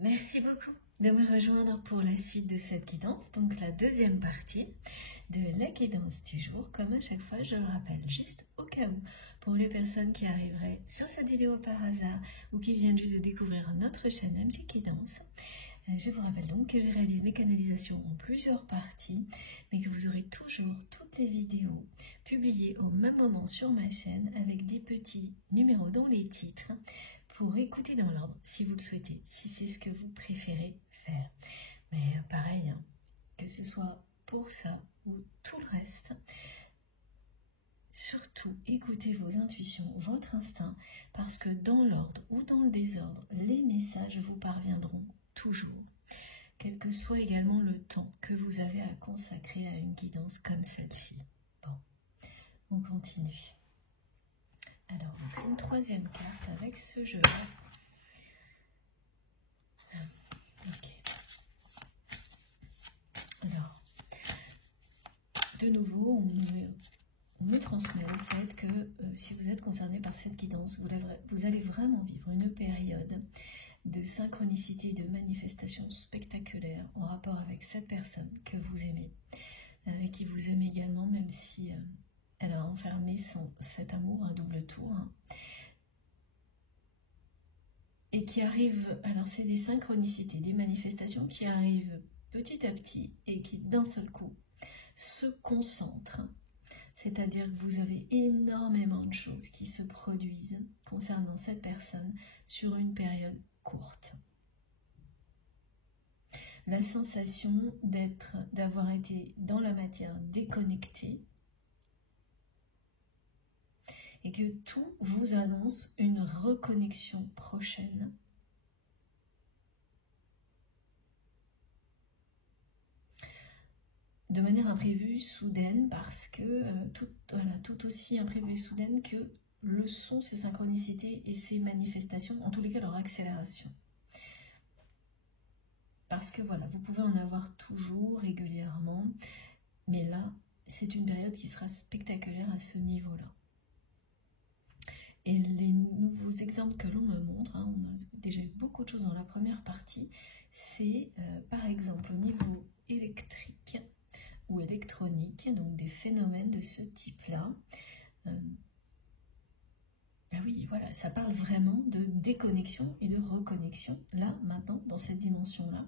Merci beaucoup de me rejoindre pour la suite de cette guidance, donc la deuxième partie de la guidance du jour. Comme à chaque fois, je le rappelle juste au cas où, pour les personnes qui arriveraient sur cette vidéo par hasard ou qui viennent juste de découvrir notre chaîne MJ Guidance. Je vous rappelle donc que je réalise mes canalisations en plusieurs parties, mais que vous aurez toujours toutes les vidéos publiées au même moment sur ma chaîne avec des petits numéros dans les titres pour écouter dans l'ordre si vous le souhaitez, si c'est ce que vous préférez faire. Mais pareil, hein, que ce soit pour ça ou tout le reste, surtout écoutez vos intuitions, votre instinct, parce que dans l'ordre ou dans le désordre, les messages vous parviendront toujours, quel que soit également le temps que vous avez à consacrer à une guidance comme celle-ci. Bon, on continue. Alors, donc une troisième carte avec ce jeu-là. Ok. Alors, de nouveau, on me transmet le fait que si vous êtes concerné par cette guidance, vous allez vraiment vivre une période de synchronicité et de manifestation spectaculaire en rapport avec cette personne que vous aimez et qui vous aime également, même si elle a enfermé cet amour à double tour. Hein. Et qui arrive, alors c'est des synchronicités, des manifestations qui arrivent petit à petit et qui d'un seul coup se concentrent. C'est-à-dire que vous avez énormément de choses qui se produisent concernant cette personne sur une période courte. La sensation d'avoir été dans la matière déconnecté et que tout vous annonce une reconnexion prochaine. De manière imprévue, soudaine, parce que tout aussi imprévue et soudaine que le sont ces synchronicités et ces manifestations, en tous les cas leur accélération. Parce que voilà, vous pouvez en avoir toujours, régulièrement, mais là, c'est une période qui sera spectaculaire à ce niveau-là. Et les nouveaux exemples que l'on me montre, hein, on a déjà eu beaucoup de choses dans la première partie, c'est par exemple au niveau électrique ou électronique, donc des phénomènes de ce type-là. Ben oui, voilà, ça parle vraiment de déconnexion et de reconnexion, là, maintenant, dans cette dimension-là.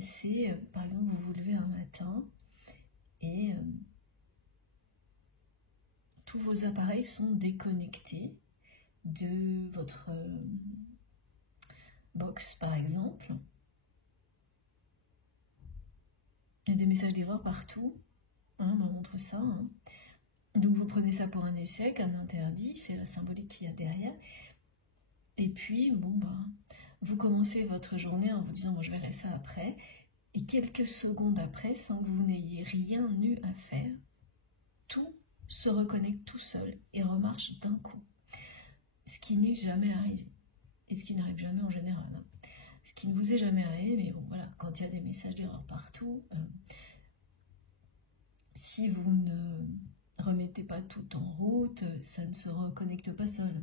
C'est, par exemple, vous vous levez un matin et tous vos appareils sont déconnectés de votre box, par exemple. Il y a des messages d'erreur partout, hein, on me montre ça. Hein. Donc vous prenez ça pour un échec, un interdit, c'est la symbolique qu'il y a derrière. Et puis, bon, bah, vous commencez votre journée en vous disant, bon, je verrai ça après. Et quelques secondes après, sans que vous n'ayez rien eu à faire, tout se reconnecte tout seul et remarche d'un coup. Ce qui n'est jamais arrivé. Et ce qui n'arrive jamais en général. Hein. Ce qui ne vous est jamais arrivé, mais bon, voilà, quand il y a des messages d'erreur partout, si vous ne remettez pas tout en route, ça ne se reconnecte pas seul.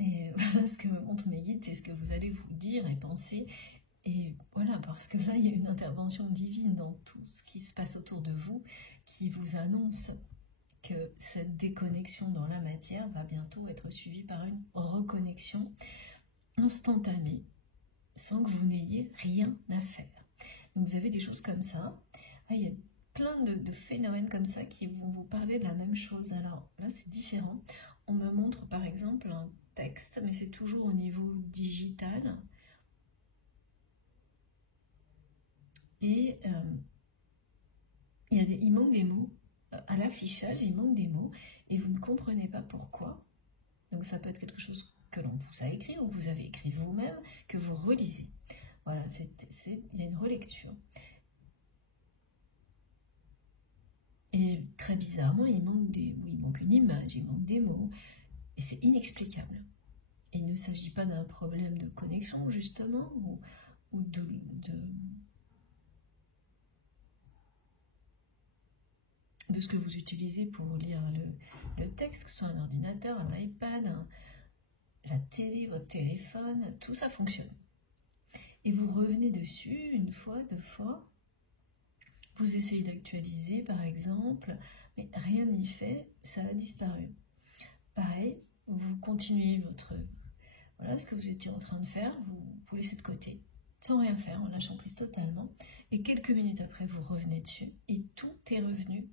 Et voilà ce que me montrent mes guides, c'est ce que vous allez vous dire et penser. Et voilà, parce que là, il y a une intervention divine dans tout ce qui se passe autour de vous qui vous annonce que cette déconnexion dans la matière va bientôt être suivie par une reconnexion instantanée sans que vous n'ayez rien à faire. Donc vous avez des choses comme ça. Là, il y a plein de phénomènes comme ça qui vont vous parler de la même chose. Alors là, c'est différent. On me montre par exemple un texte, mais c'est toujours au niveau digital. Et il manque des mots. À l'affichage, il manque des mots et vous ne comprenez pas pourquoi. Donc ça peut être quelque chose que l'on vous a écrit ou que vous avez écrit vous-même, que vous relisez. Voilà, il y a une relecture. Et très bizarrement, il manque une image, il manque des mots, et c'est inexplicable. Et il ne s'agit pas d'un problème de connexion, justement, ou de ce que vous utilisez pour lire le texte, que ce soit un ordinateur, un iPad, la télé, votre téléphone, tout ça fonctionne. Et vous revenez dessus une fois, deux fois. Vous essayez d'actualiser par exemple, mais rien n'y fait, ça a disparu. Pareil, vous continuez voilà ce que vous étiez en train de faire, vous laissez de côté, sans rien faire, en lâchant prise totalement. Et quelques minutes après, vous revenez dessus et tout est revenu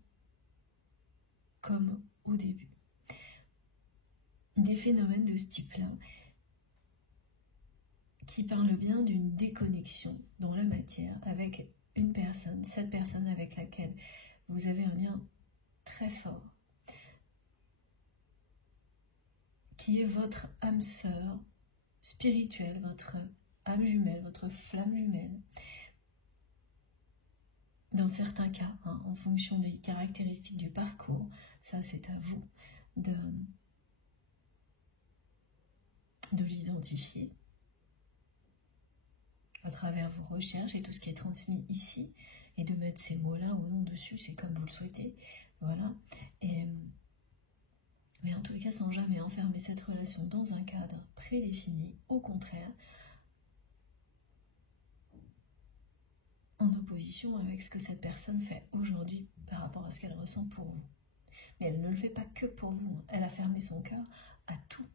comme au début. Des phénomènes de ce type-là qui parlent bien d'une déconnexion dans la matière avec une personne, cette personne avec laquelle vous avez un lien très fort, qui est votre âme sœur spirituelle, votre âme jumelle, votre flamme jumelle. Dans certains cas, en fonction des caractéristiques du parcours, ça c'est à vous de l'identifier à travers vos recherches et tout ce qui est transmis ici, et de mettre ces mots-là ou non dessus, c'est comme vous le souhaitez, voilà. Mais en tout cas, sans jamais enfermer cette relation dans un cadre prédéfini, au contraire, en opposition avec ce que cette personne fait aujourd'hui par rapport à ce qu'elle ressent pour vous. Mais elle ne le fait pas que pour vous, elle a fermé son cœur à tout.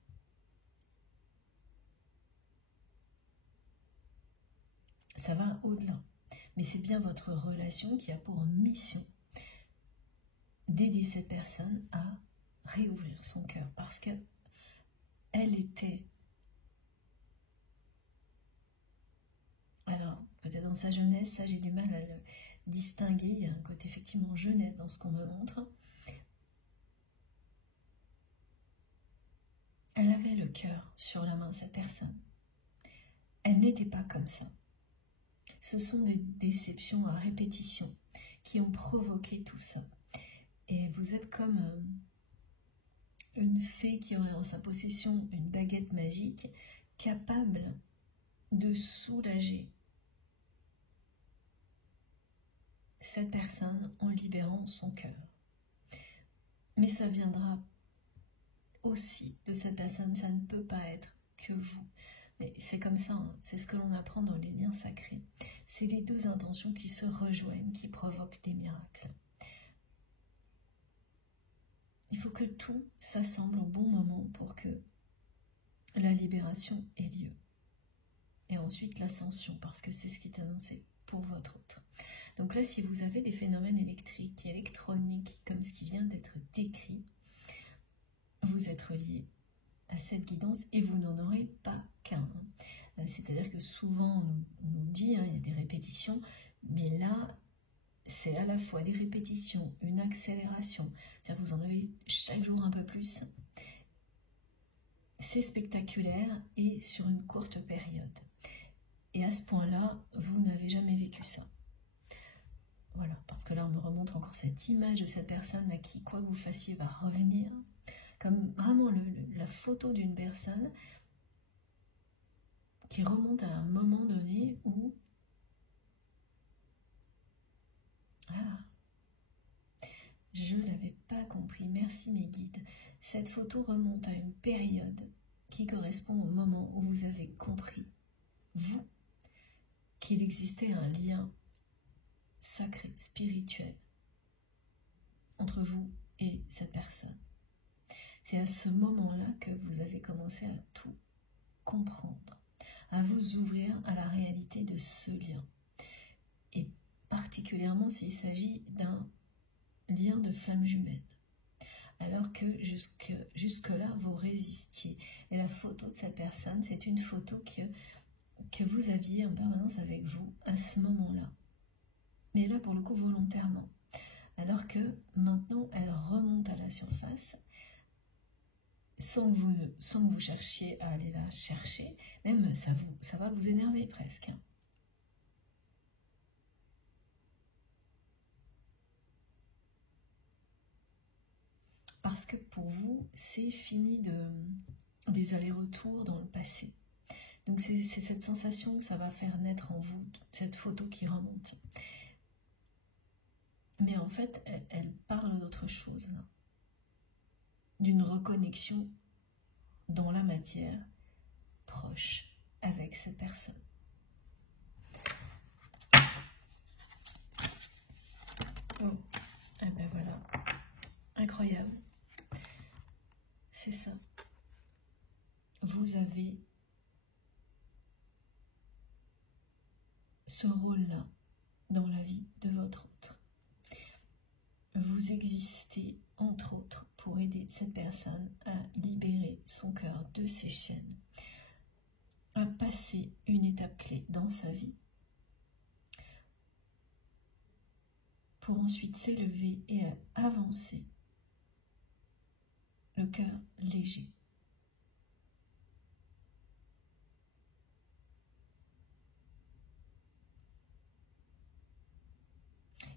Ça va au-delà. Mais c'est bien votre relation qui a pour mission d'aider cette personne à réouvrir son cœur. Parce qu'elle était, alors peut-être dans sa jeunesse, ça j'ai du mal à le distinguer, il y a un côté effectivement jeunesse dans ce qu'on me montre. Elle avait le cœur sur la main, cette personne. Elle n'était pas comme ça. Ce sont des déceptions à répétition qui ont provoqué tout ça. Et vous êtes comme une fée qui aurait en sa possession une baguette magique capable de soulager cette personne en libérant son cœur. Mais ça viendra aussi de cette personne, ça ne peut pas être que vous. Mais c'est comme ça, c'est ce que l'on apprend dans les liens sacrés. C'est les deux intentions qui se rejoignent, qui provoquent des miracles. Il faut que tout s'assemble au bon moment pour que la libération ait lieu. Et ensuite l'ascension, parce que c'est ce qui est annoncé pour votre autre. Donc là, si vous avez des phénomènes électriques, électroniques, comme ce qui vient d'être décrit, vous êtes relié à cette guidance et vous n'en aurez pas qu'un. C'est-à-dire que souvent on nous dit, il y a des répétitions, mais là c'est à la fois des répétitions, une accélération, c'est-à-dire que vous en avez chaque jour un peu plus. C'est spectaculaire et sur une courte période. Et à ce point-là, vous n'avez jamais vécu ça. Voilà, parce que là on me remontre encore cette image de cette personne à qui, quoi que vous fassiez, va revenir. Comme vraiment la photo d'une personne qui remonte à un moment donné où je ne l'avais pas compris, merci mes guides. Cette photo remonte à une période qui correspond au moment où vous avez compris, vous, qu'il existait un lien sacré, spirituel entre vous et cette personne. C'est à ce moment-là que vous avez commencé à tout comprendre, à vous ouvrir à la réalité de ce lien. Et particulièrement s'il s'agit d'un lien de flamme jumelle. Alors que jusque-là, vous résistiez. Et la photo de cette personne, c'est une photo que vous aviez en permanence avec vous à ce moment-là. Mais là, pour le coup, volontairement. Alors que maintenant, elle remonte à la surface sans que vous cherchiez à aller la chercher. Même ça va vous énerver presque. Parce que pour vous, c'est fini des allers-retours dans le passé. Donc c'est cette sensation que ça va faire naître en vous, cette photo qui remonte. Mais en fait, elle parle d'autre chose, là. D'une reconnexion dans la matière proche avec cette personne. c'est ça. Vous avez ce rôle-là dans la vie de votre autre. Vous existez, entre autres, pour aider cette personne à libérer son cœur de ses chaînes, à passer une étape clé dans sa vie, pour ensuite s'élever et avancer, le cœur léger.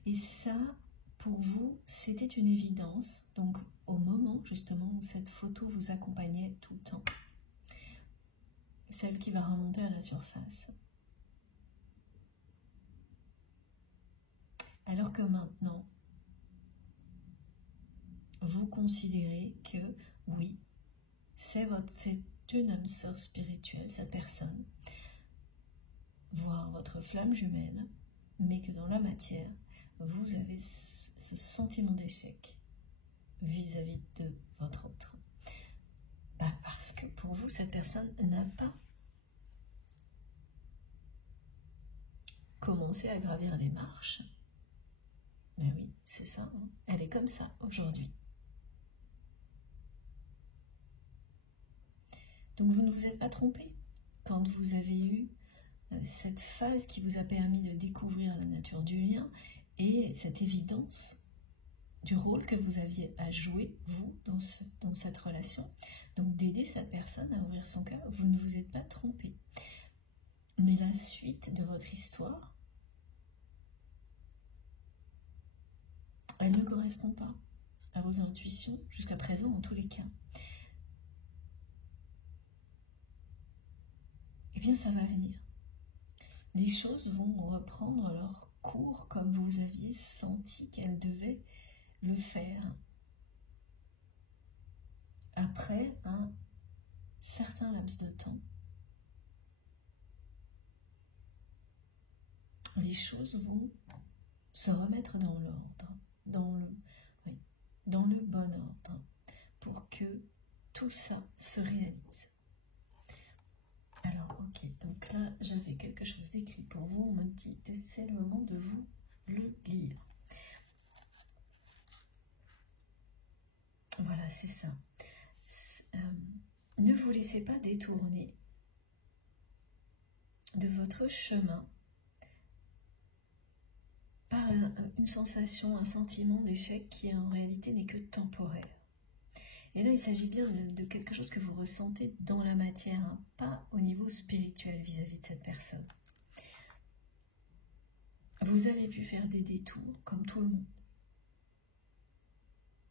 Et ça, pour vous, c'était une évidence, donc au moment justement où cette photo vous accompagnait tout le temps, celle qui va remonter à la surface. Alors que maintenant, vous considérez que oui, c'est une âme sœur spirituelle, cette personne, voire votre flamme jumelle, mais que dans la matière, vous avez ce sentiment d'échec vis-à-vis de votre autre. Parce que pour vous, cette personne n'a pas commencé à gravir les marches. Mais oui, c'est ça, hein. Elle est comme ça aujourd'hui. Donc vous ne vous êtes pas trompé quand vous avez eu cette phase qui vous a permis de découvrir la nature du lien et cette évidence du rôle que vous aviez à jouer, vous, dans cette relation. Donc d'aider cette personne à ouvrir son cœur, vous ne vous êtes pas trompé. Mais la suite de votre histoire, elle ne correspond pas à vos intuitions jusqu'à présent en tous les cas. Eh bien ça va venir. Les choses vont reprendre leur cours comme vous aviez senti qu'elles devaient le faire après un certain laps de temps. Les choses vont se remettre dans l'ordre, dans le bon ordre, pour que tout ça se réalise. Alors, ok, donc là, j'avais quelque chose d'écrit pour vous. On me dit que c'est le moment de vous le lire. Voilà, c'est ça. Ne vous laissez pas détourner de votre chemin par une sensation, un sentiment d'échec qui en réalité n'est que temporaire. Et là, il s'agit bien de quelque chose que vous ressentez dans la matière, hein, pas au niveau spirituel vis-à-vis de cette personne. Vous avez pu faire des détours, comme tout le monde.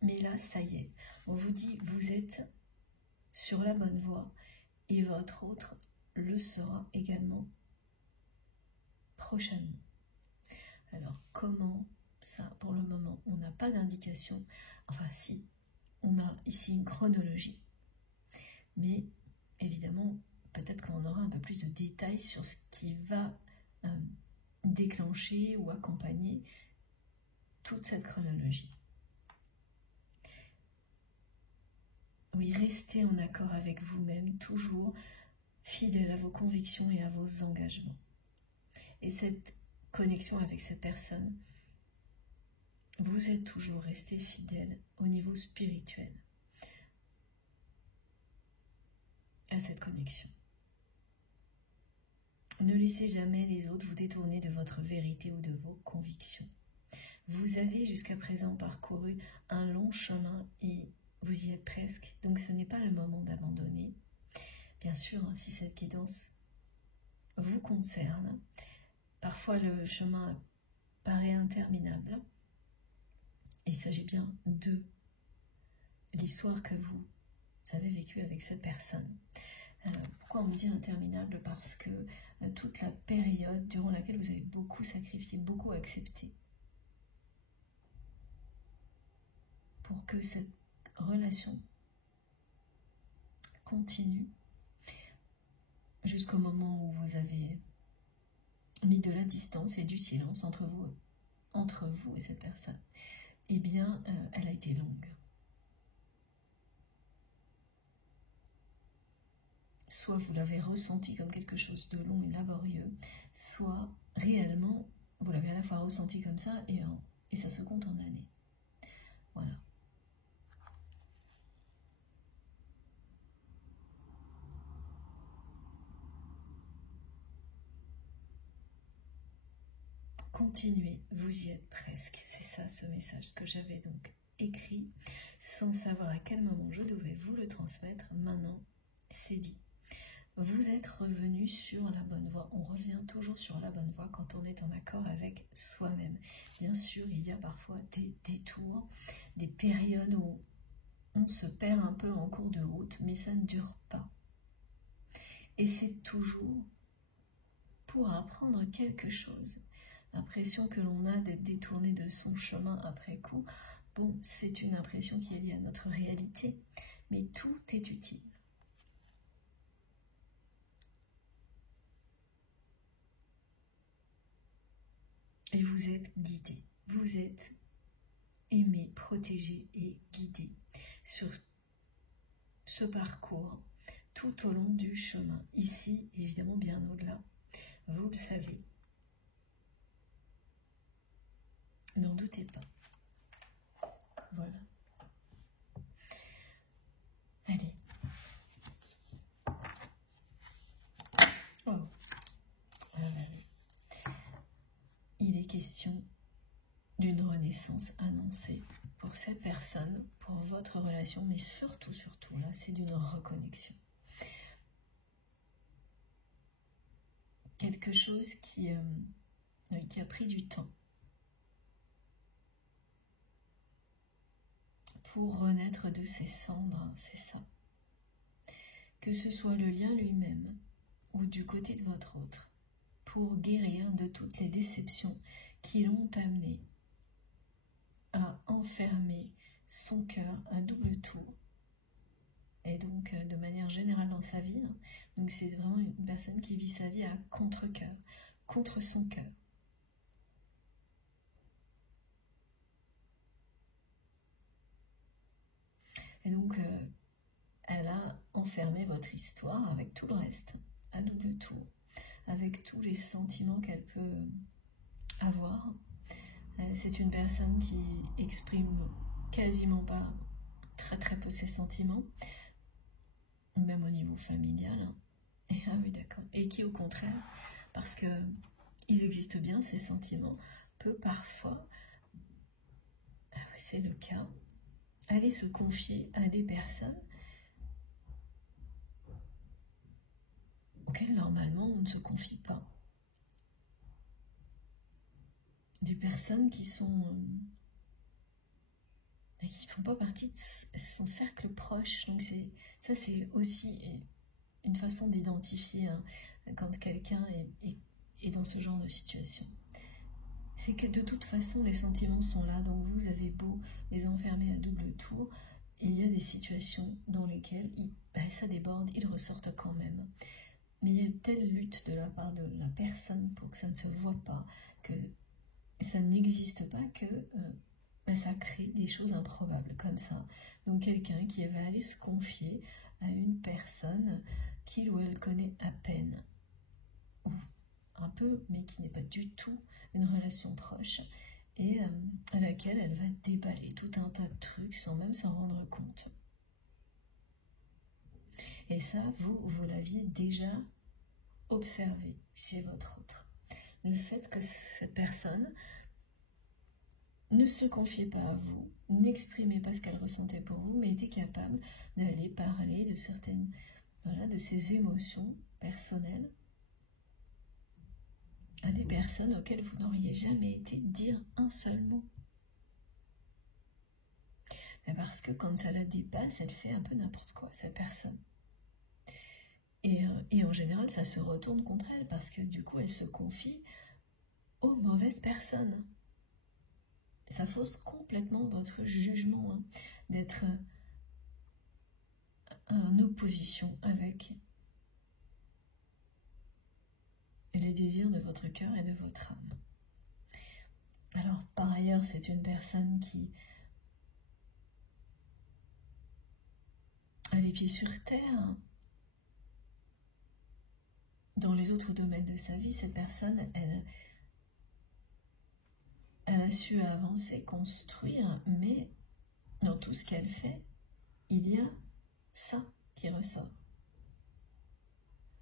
Mais là, ça y est, on vous dit, vous êtes sur la bonne voie et votre autre le sera également prochainement. Alors, comment ça, pour le moment, on n'a pas d'indication. Enfin, si, on a ici une chronologie. Mais, évidemment, peut-être qu'on aura un peu plus de détails sur ce qui va déclencher ou accompagner toute cette chronologie. Oui, restez en accord avec vous-même, toujours fidèle à vos convictions et à vos engagements. Et cette connexion avec cette personne, vous êtes toujours resté fidèle au niveau spirituel à cette connexion. Ne laissez jamais les autres vous détourner de votre vérité ou de vos convictions. Vous avez jusqu'à présent parcouru un long chemin et vous y êtes presque, donc ce n'est pas le moment d'abandonner. Bien sûr, hein, si cette guidance vous concerne, parfois le chemin paraît interminable. Il s'agit bien de l'histoire que vous avez vécue avec cette personne. Pourquoi on me dit interminable? Parce que toute la période durant laquelle vous avez beaucoup sacrifié, beaucoup accepté, pour que cette relation continue jusqu'au moment où vous avez mis de la distance et du silence entre vous et cette personne, eh bien, elle a été longue. soit vous l'avez ressenti comme quelque chose de long et laborieux, soit réellement vous l'avez à la fois ressenti comme ça et ça se compte en années. Voilà. Continuez, vous y êtes presque. C'est ça ce message que j'avais donc écrit sans savoir à quel moment je devais vous le transmettre. Maintenant, c'est dit. Vous êtes revenu sur la bonne voie. On revient toujours sur la bonne voie quand on est en accord avec soi-même. Bien sûr, il y a parfois des détours, des périodes où on se perd un peu en cours de route, mais ça ne dure pas. Et c'est toujours pour apprendre quelque chose. L'impression que l'on a d'être détourné de son chemin après coup, bon, c'est une impression qui est liée à notre réalité, mais tout est utile. Et vous êtes guidé, vous êtes aimé, protégé et guidé sur ce parcours tout au long du chemin, ici évidemment bien au-delà, vous le savez. N'en doutez pas. Voilà. Allez. Oh. Il est question d'une renaissance annoncée pour cette personne, pour votre relation, mais surtout, là, c'est d'une reconnexion. Quelque chose qui a pris du temps pour renaître de ses cendres, c'est ça. Que ce soit le lien lui-même ou du côté de votre autre, pour guérir de toutes les déceptions qui l'ont amené à enfermer son cœur à double tour. Et donc, de manière générale dans sa vie, donc c'est vraiment une personne qui vit sa vie à contre-cœur, contre son cœur. Et donc, elle a enfermé votre histoire avec tout le reste, à double tour, avec tous les sentiments qu'elle peut avoir. C'est une personne qui exprime quasiment pas, très peu ses sentiments, même au niveau familial. Et, ah oui, d'accord. Et qui, au contraire, parce que ils existent bien, ces sentiments, peut parfois, c'est le cas, aller se confier à des personnes auxquelles normalement on ne se confie pas. Des personnes qui font pas partie de son cercle proche. Donc ça c'est aussi une façon d'identifier quand quelqu'un est dans ce genre de situation. C'est que de toute façon les sentiments sont là, donc vous avez beau les enfermer à double tour, il y a des situations dans lesquelles ça déborde, ils ressortent quand même. Mais il y a telle lutte de la part de la personne pour que ça ne se voit pas, que ça n'existe pas, que ça crée des choses improbables comme ça. Donc quelqu'un qui va aller se confier à une personne qu'il ou elle connaît à peine, ou un peu, mais qui n'est pas du tout une relation proche, et à laquelle elle va déballer tout un tas de trucs sans même s'en rendre compte. Et ça, vous l'aviez déjà observé chez votre autre. Le fait que cette personne ne se confiait pas à vous, n'exprimait pas ce qu'elle ressentait pour vous, mais était capable d'aller parler de certaines, de ses émotions personnelles à des personnes auxquelles vous n'auriez jamais été dire un seul mot. Parce que quand ça la dépasse, elle fait un peu n'importe quoi, cette personne. Et en général, ça se retourne contre elle, parce que du coup, elle se confie aux mauvaises personnes. Ça fausse complètement votre jugement d'être en opposition avec les désirs de votre cœur et de votre âme. Alors, par ailleurs, c'est une personne qui a les pieds sur terre, dans les autres domaines de sa vie, cette personne, elle a su avancer, construire, mais dans tout ce qu'elle fait, il y a ça qui ressort.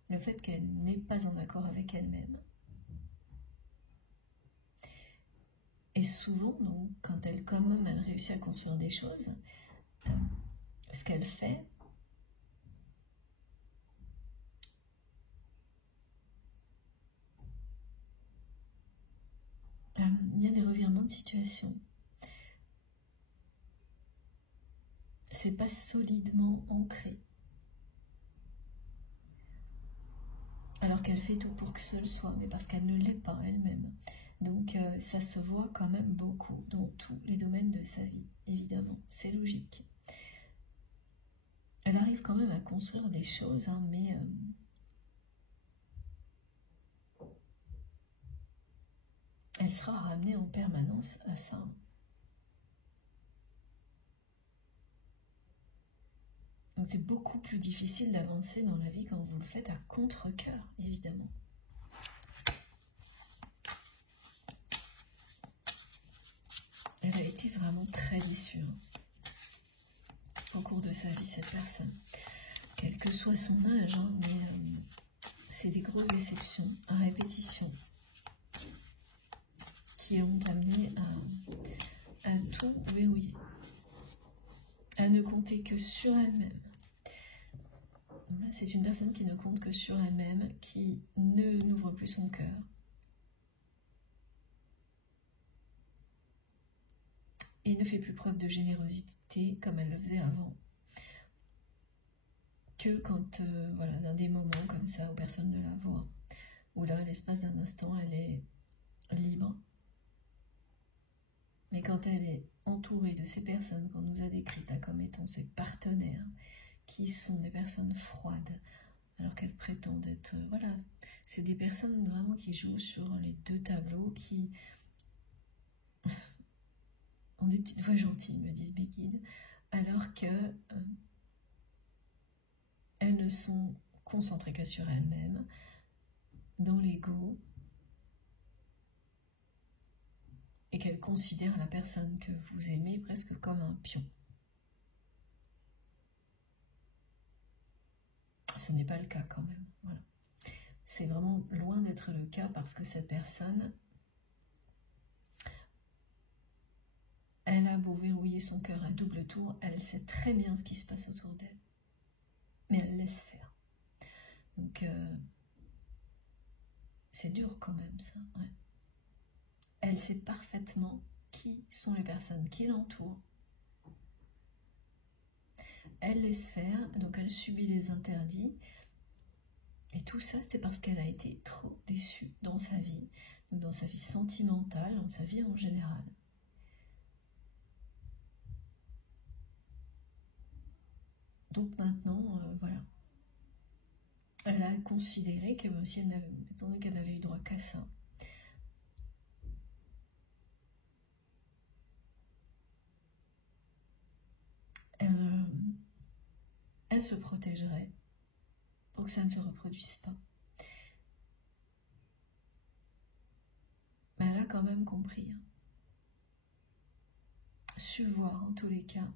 Le fait qu'elle n'est pas en accord avec elle-même. Et souvent, donc, quand elle, quand même, elle réussit à construire des choses, ce qu'elle fait, il y a des revirements de situation. C'est pas solidement ancré. Alors qu'elle fait tout pour que ce le soit, mais parce qu'elle ne l'est pas elle-même. Donc ça se voit quand même beaucoup dans tous les domaines de sa vie, évidemment, c'est logique. Elle arrive quand même à construire des choses, hein, mais elle sera ramenée en permanence à ça. Donc c'est beaucoup plus difficile d'avancer dans la vie quand vous le faites à contre-cœur, évidemment. Elle a été vraiment très déçue au cours de sa vie, cette personne. Quel que soit son âge, hein, mais c'est des grosses déceptions à répétition qui ont amené à tout verrouiller, à ne compter que sur elle-même. C'est une personne qui ne compte que sur elle-même, qui n'ouvre plus son cœur. Et ne fait plus preuve de générosité comme elle le faisait avant. Que quand, voilà, dans des moments comme ça où personne ne la voit, où là, à l'espace d'un instant, elle est libre. Mais quand elle est entourée de ces personnes qu'on nous a décrites comme étant ses partenaires, qui sont des personnes froides, alors qu'elles prétendent être... voilà, c'est des personnes vraiment qui jouent sur les deux tableaux, qui ont des petites voix gentilles, me disent mes guides, alors que elles ne sont concentrées que sur elles-mêmes, dans l'ego, et qu'elles considèrent la personne que vous aimez presque comme un pion. Ce n'est pas le cas quand même. Voilà. C'est vraiment loin d'être le cas parce que cette personne, elle a beau verrouiller son cœur à double tour, elle sait très bien ce qui se passe autour d'elle. Mais elle laisse faire. Donc, c'est dur quand même ça. Ouais. Elle sait parfaitement qui sont les personnes qui l'entourent. Elle laisse faire, donc elle subit les interdits. Et tout ça, c'est parce qu'elle a été trop déçue dans sa vie, donc dans sa vie sentimentale, dans sa vie en général. Donc maintenant, voilà. Elle a considéré que même si elle n'avait, étant donné qu'elle n'avait eu droit qu'à ça, elle se protégerait pour que ça ne se reproduise pas. Mais elle a quand même compris, hein. Su voir en tous les cas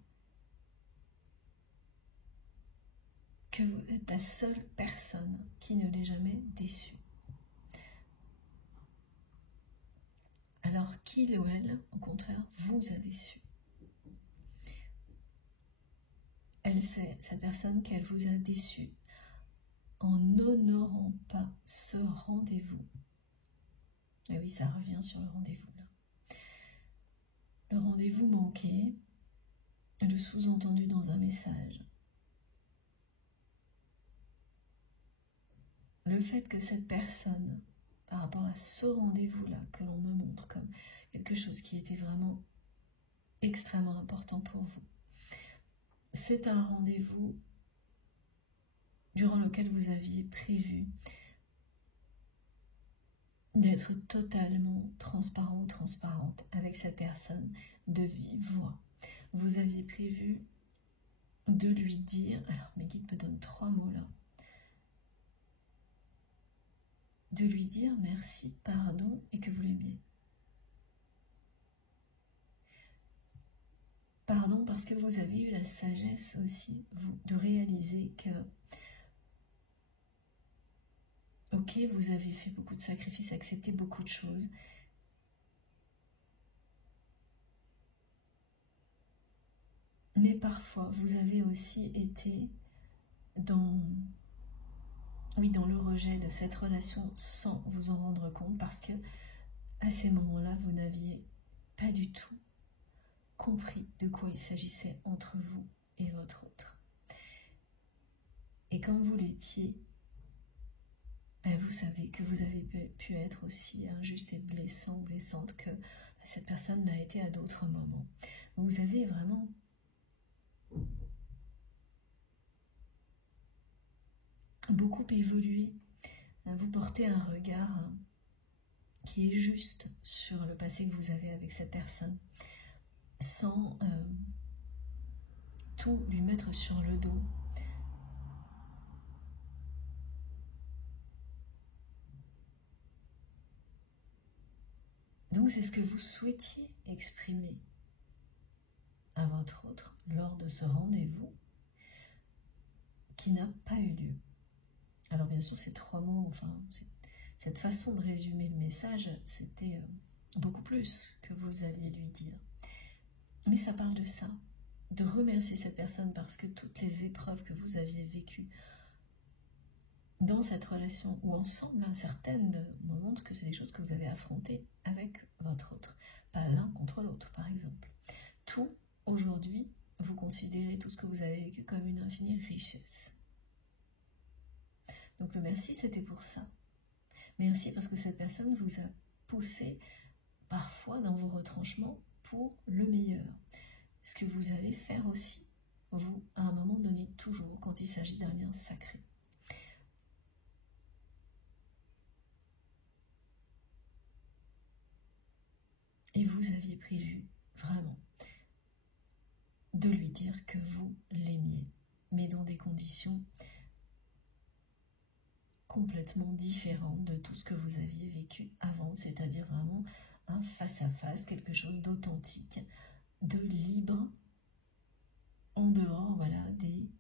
que vous êtes la seule personne qui ne l'ait jamais déçue. Alors qu'il ou elle, au contraire, vous a déçu. Elle sait, cette personne, qu'elle vous a déçu en n'honorant pas ce rendez-vous. Et oui, ça revient sur le rendez-vous là. Le rendez-vous manqué, le sous-entendu dans un message. Le fait que cette personne, par rapport à ce rendez-vous-là, que l'on me montre comme quelque chose qui était vraiment extrêmement important pour vous, c'est un rendez-vous durant lequel vous aviez prévu d'être totalement transparent ou transparente avec cette personne de vive voix. Vous aviez prévu de lui dire, alors mes guides me donnent 3 mots là, de lui dire merci, pardon et que vous l'aimiez. Pardon parce que vous avez eu la sagesse aussi, vous, de réaliser que, ok, vous avez fait beaucoup de sacrifices, accepté beaucoup de choses, mais parfois vous avez aussi été dans le rejet de cette relation sans vous en rendre compte parce que à ces moments-là, vous n'aviez pas du tout compris de quoi il s'agissait entre vous et votre autre. Et quand vous l'étiez, vous savez que vous avez pu être aussi injuste et blessante que cette personne l'a été à d'autres moments. Vous avez vraiment beaucoup évolué. Vous portez un regard qui est juste sur le passé que vous avez avec cette personne, sans tout lui mettre sur le dos. Donc c'est ce que vous souhaitiez exprimer à votre autre lors de ce rendez-vous qui n'a pas eu lieu. Alors bien sûr, ces 3 mots, enfin, cette façon de résumer le message, c'était beaucoup plus que vous alliez lui dire. Mais ça parle de ça, de remercier cette personne parce que toutes les épreuves que vous aviez vécues dans cette relation ou ensemble, certaines montrent que c'est des choses que vous avez affrontées avec votre autre, pas l'un contre l'autre par exemple. Tout, aujourd'hui, vous considérez tout ce que vous avez vécu comme une infinie richesse. Donc le merci, c'était pour ça. Merci parce que cette personne vous a poussé parfois dans vos retranchements pour le meilleur. Ce que vous allez faire aussi, vous, à un moment donné, toujours, quand il s'agit d'un lien sacré. Et vous aviez prévu, vraiment, de lui dire que vous l'aimiez, mais dans des conditions complètement différentes de tout ce que vous aviez vécu avant, c'est-à-dire vraiment un face-à-face, quelque chose d'authentique, de libre, en dehors, voilà, des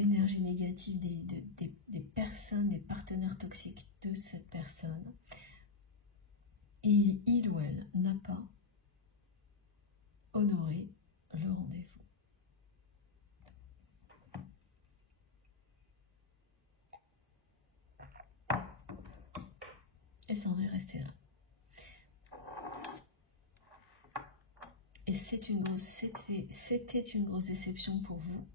énergies négatives des personnes, des partenaires toxiques de cette personne. Et il ou elle n'a pas honoré le rendez-vous. Et ça en est resté là. Et c'était une grosse déception pour vous.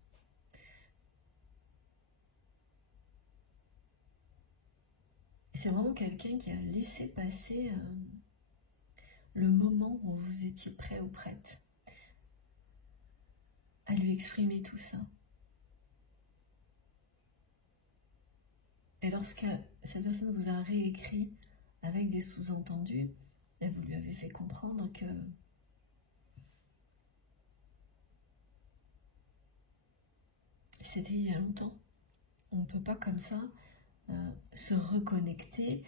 C'est vraiment quelqu'un qui a laissé passer le moment où vous étiez prêt ou prête à lui exprimer tout ça. Et lorsque cette personne vous a réécrit avec des sous-entendus, vous lui avez fait comprendre que c'était il y a longtemps. On ne peut pas comme ça se reconnecter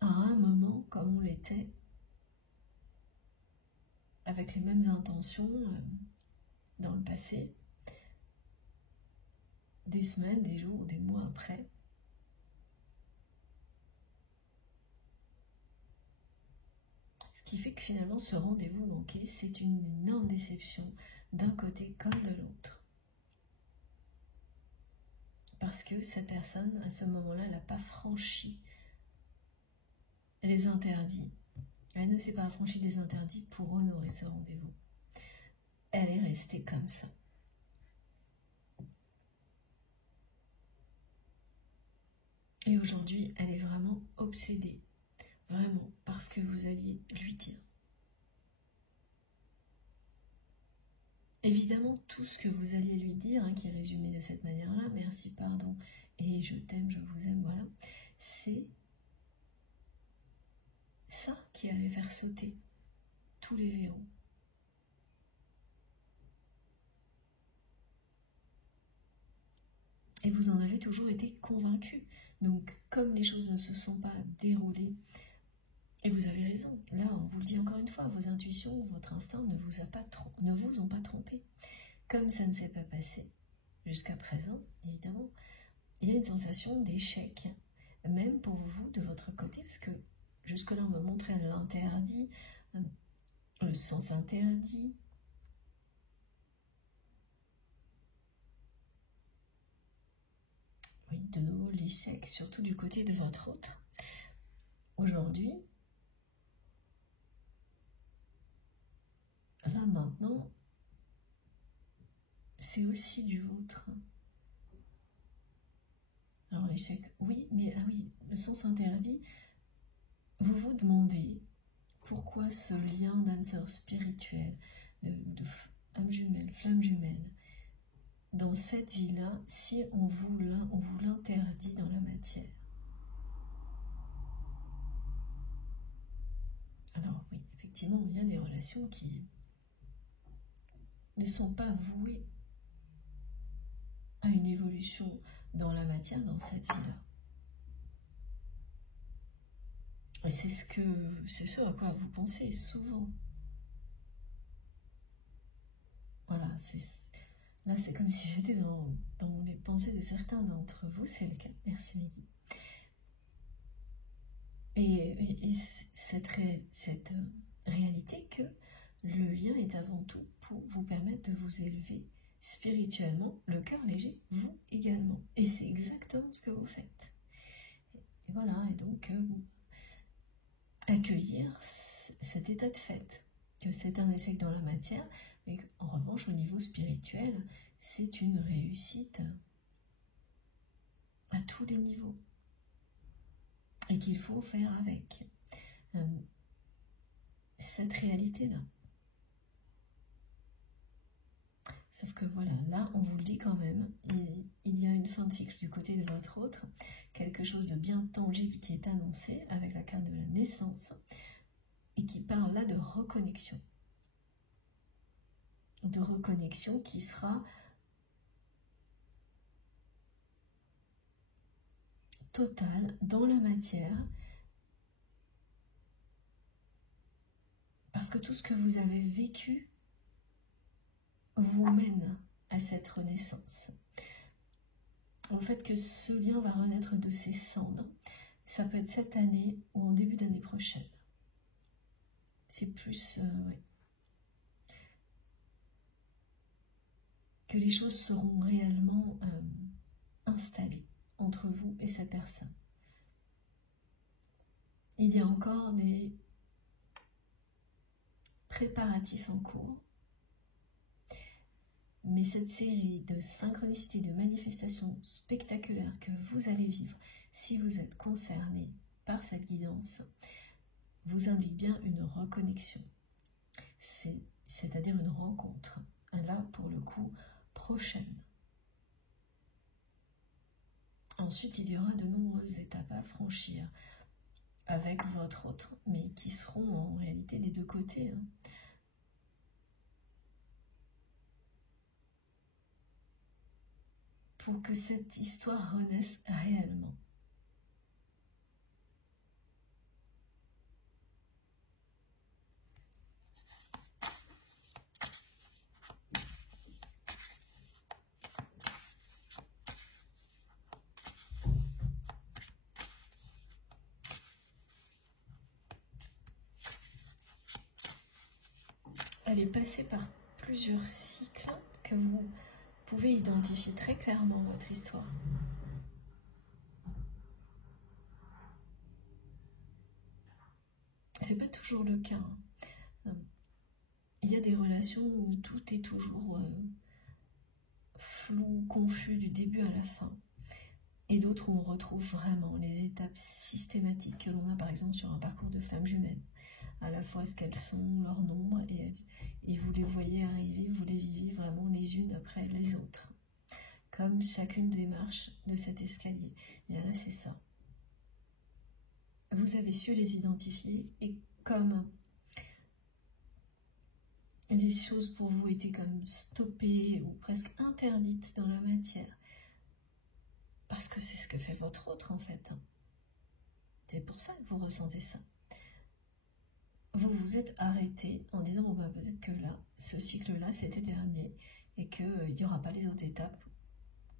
à un moment comme on l'était, avec les mêmes intentions dans le passé, des semaines, des jours, des mois après. Ce qui fait que finalement ce rendez-vous manqué, c'est une énorme déception d'un côté comme de l'autre. Parce que cette personne, à ce moment-là, n'a pas franchi les interdits. Elle ne s'est pas affranchie des interdits pour honorer ce rendez-vous. Elle est restée comme ça. Et aujourd'hui, elle est vraiment obsédée. Vraiment, parce que vous alliez lui dire. Évidemment, tout ce que vous alliez lui dire, qui est résumé de cette manière-là, merci, pardon, et je t'aime, je vous aime, voilà, c'est ça qui allait faire sauter tous les verrous. Et vous en avez toujours été convaincu. Donc, comme les choses ne se sont pas déroulées, et vous avez raison, là, on vous le dit encore une fois, vos intuitions, votre instinct ne vous ont pas trompé. Comme ça ne s'est pas passé jusqu'à présent, évidemment, il y a une sensation d'échec, même pour vous, de votre côté, parce que jusque-là, on me montrait l'interdit, le sens interdit. Oui, de nouveau l'échec, surtout du côté de votre autre. Aujourd'hui, là maintenant, c'est aussi du vôtre. Alors l'échec, oui, mais ah oui, le sens interdit, vous vous demandez pourquoi ce lien d'âme sœur spirituelle, de âme jumelle, flamme jumelle, dans cette vie-là, si on vous l'interdit dans la matière. Alors oui, effectivement, il y a des relations qui ne sont pas vouées à une évolution dans la matière, dans cette vie-là. Et c'est ce à quoi vous pensez souvent. Voilà, là c'est comme si j'étais dans les pensées de certains d'entre vous, c'est le cas. Merci Meggy. Et cette réalité que le lien est avant tout pour vous permettre de vous élever spirituellement, le cœur léger, vous également. Et c'est exactement ce que vous faites. Et voilà, et donc accueillir cet état de fait, que c'est un échec dans la matière, mais en revanche, au niveau spirituel, c'est une réussite à tous les niveaux. Et qu'il faut faire avec cette réalité-là. Sauf que voilà, là, on vous le dit quand même, il y a une fin de cycle du côté de votre autre, quelque chose de bien tangible qui est annoncé avec la carte de la naissance, et qui parle là de reconnexion. De reconnexion qui sera totale dans la matière, parce que tout ce que vous avez vécu vous mène à cette renaissance. En fait, que ce lien va renaître de ses cendres, ça peut être cette année ou en début d'année prochaine. C'est plus... ouais. Que les choses seront réellement installées entre vous et cette personne. Il y a encore des préparatifs en cours, mais cette série de synchronicités, de manifestations spectaculaires que vous allez vivre, si vous êtes concerné par cette guidance, vous indique bien une reconnexion, c'est-à-dire une rencontre, là pour le coup prochaine. Ensuite, il y aura de nombreuses étapes à franchir avec votre autre, mais qui seront en réalité des deux côtés. Pour que cette histoire renaisse réellement. Elle est passée par plusieurs cycles que vous pouvez identifier très clairement votre histoire. C'est pas toujours le cas. Il y a des relations où tout est toujours flou, confus du début à la fin. Et d'autres où on retrouve vraiment les étapes systématiques que l'on a par exemple sur un parcours de flamme jumelle. À la fois ce qu'elles sont, leur nombre, et vous les voyez arriver, vous les vivez vraiment les unes après les autres. Comme chacune des marches de cet escalier. Et bien là, c'est ça. Vous avez su les identifier, et comme les choses pour vous étaient comme stoppées ou presque interdites dans la matière, Parce que c'est ce que fait votre autre, en fait. C'est pour ça que vous ressentez ça. Vous vous êtes arrêté en disant, bon, bah, peut-être que là, ce cycle-là, c'était le dernier, et qu'il n'y aura pas les autres étapes,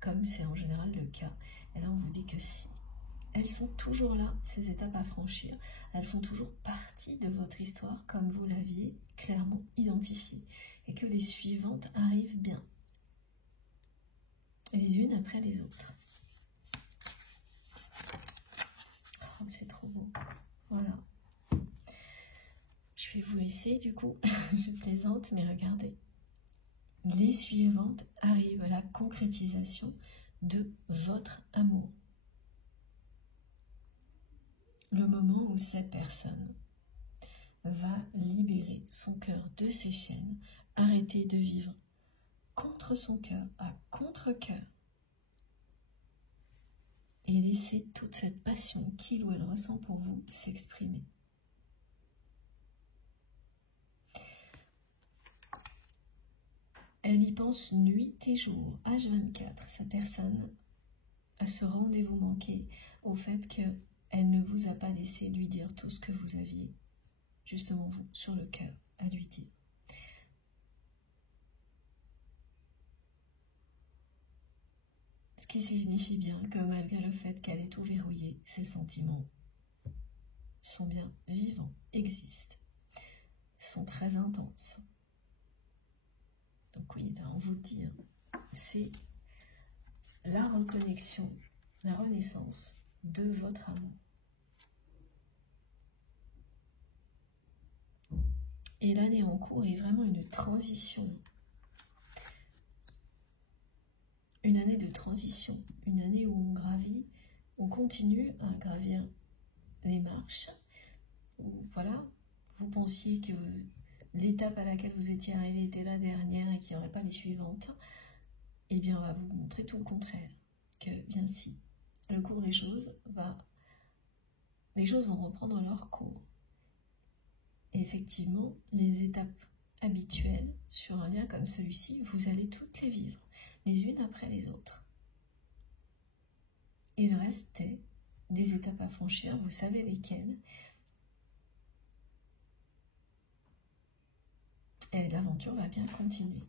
comme c'est en général le cas. Et là, on vous dit que si. Elles sont toujours là, ces étapes à franchir. Elles font toujours partie de votre histoire, comme vous l'aviez clairement identifié. Et que les suivantes arrivent bien. Les unes après les autres. Oh, c'est trop beau. Voilà. Je vais vous laisser, du coup. Je plaisante, mais regardez. Les suivantes arrivent à la concrétisation de votre amour. Le moment où cette personne va libérer son cœur de ses chaînes, arrêter de vivre contre son cœur, à contre-cœur, et laisser toute cette passion qu'il ou elle ressent pour vous s'exprimer. Elle y pense nuit et jour, H24, cette personne, à ce rendez-vous manqué, au fait qu'elle ne vous a pas laissé lui dire tout ce que vous aviez, justement vous, sur le cœur, à lui dire. Ce qui signifie bien que malgré le fait qu'elle est tout verrouillée, ses sentiments sont bien vivants, existent, sont très intenses. Donc oui, là on vous le dit, hein, c'est la reconnexion, la renaissance de votre amour. Et l'année en cours est vraiment une transition. Une année de transition, une année où on gravit, on continue à gravir les marches, où voilà, vous pensiez que l'étape à laquelle vous étiez arrivé était la dernière et qu'il n'y aurait pas les suivantes, eh bien on va vous montrer tout le contraire, que bien si, le cours des choses les choses vont reprendre leur cours. Et effectivement, les étapes habituelles sur un lien comme celui-ci, vous allez toutes les vivre, les unes après les autres. Il restait des étapes à franchir, vous savez lesquelles. Et l'aventure va bien continuer.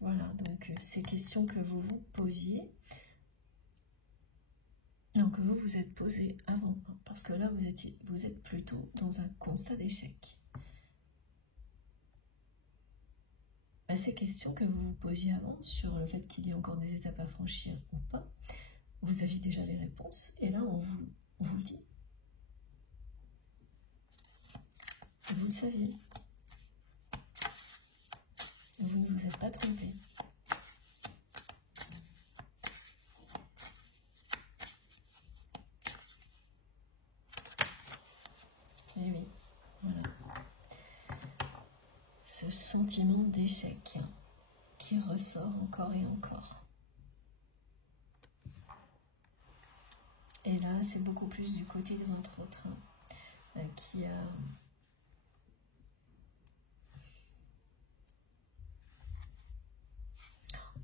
Voilà, donc ces questions que vous vous posiez, donc que vous vous êtes posées avant, parce que là vous êtes plutôt dans un constat d'échec. Ces questions que vous vous posiez avant sur le fait qu'il y ait encore des étapes à franchir ou pas, vous aviez déjà les réponses, et là on vous le dit. Vous le saviez. Vous ne vous êtes pas trompé. Et oui, voilà. Ce sentiment d'échec qui ressort encore et encore. Et là, c'est beaucoup plus du côté de votre autre qui a...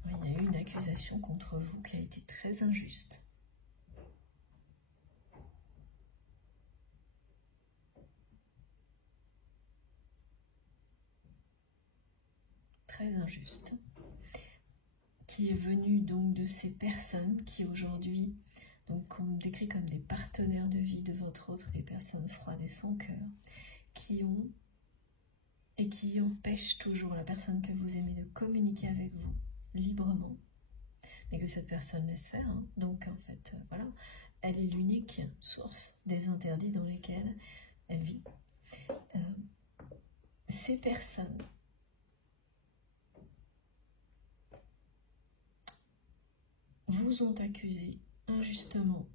Il y a eu une accusation contre vous qui a été très injuste. Très injuste. Qui est venue donc de ces personnes qui aujourd'hui, donc on décrit comme des partenaires de vie de votre autre, des personnes froides et sans cœur, qui empêchent toujours la personne que vous aimez de communiquer avec vous librement, mais que cette personne laisse faire, hein. Donc en fait, voilà, elle est l'unique source des interdits dans lesquels elle vit. Ces personnes vous ont accusé injustement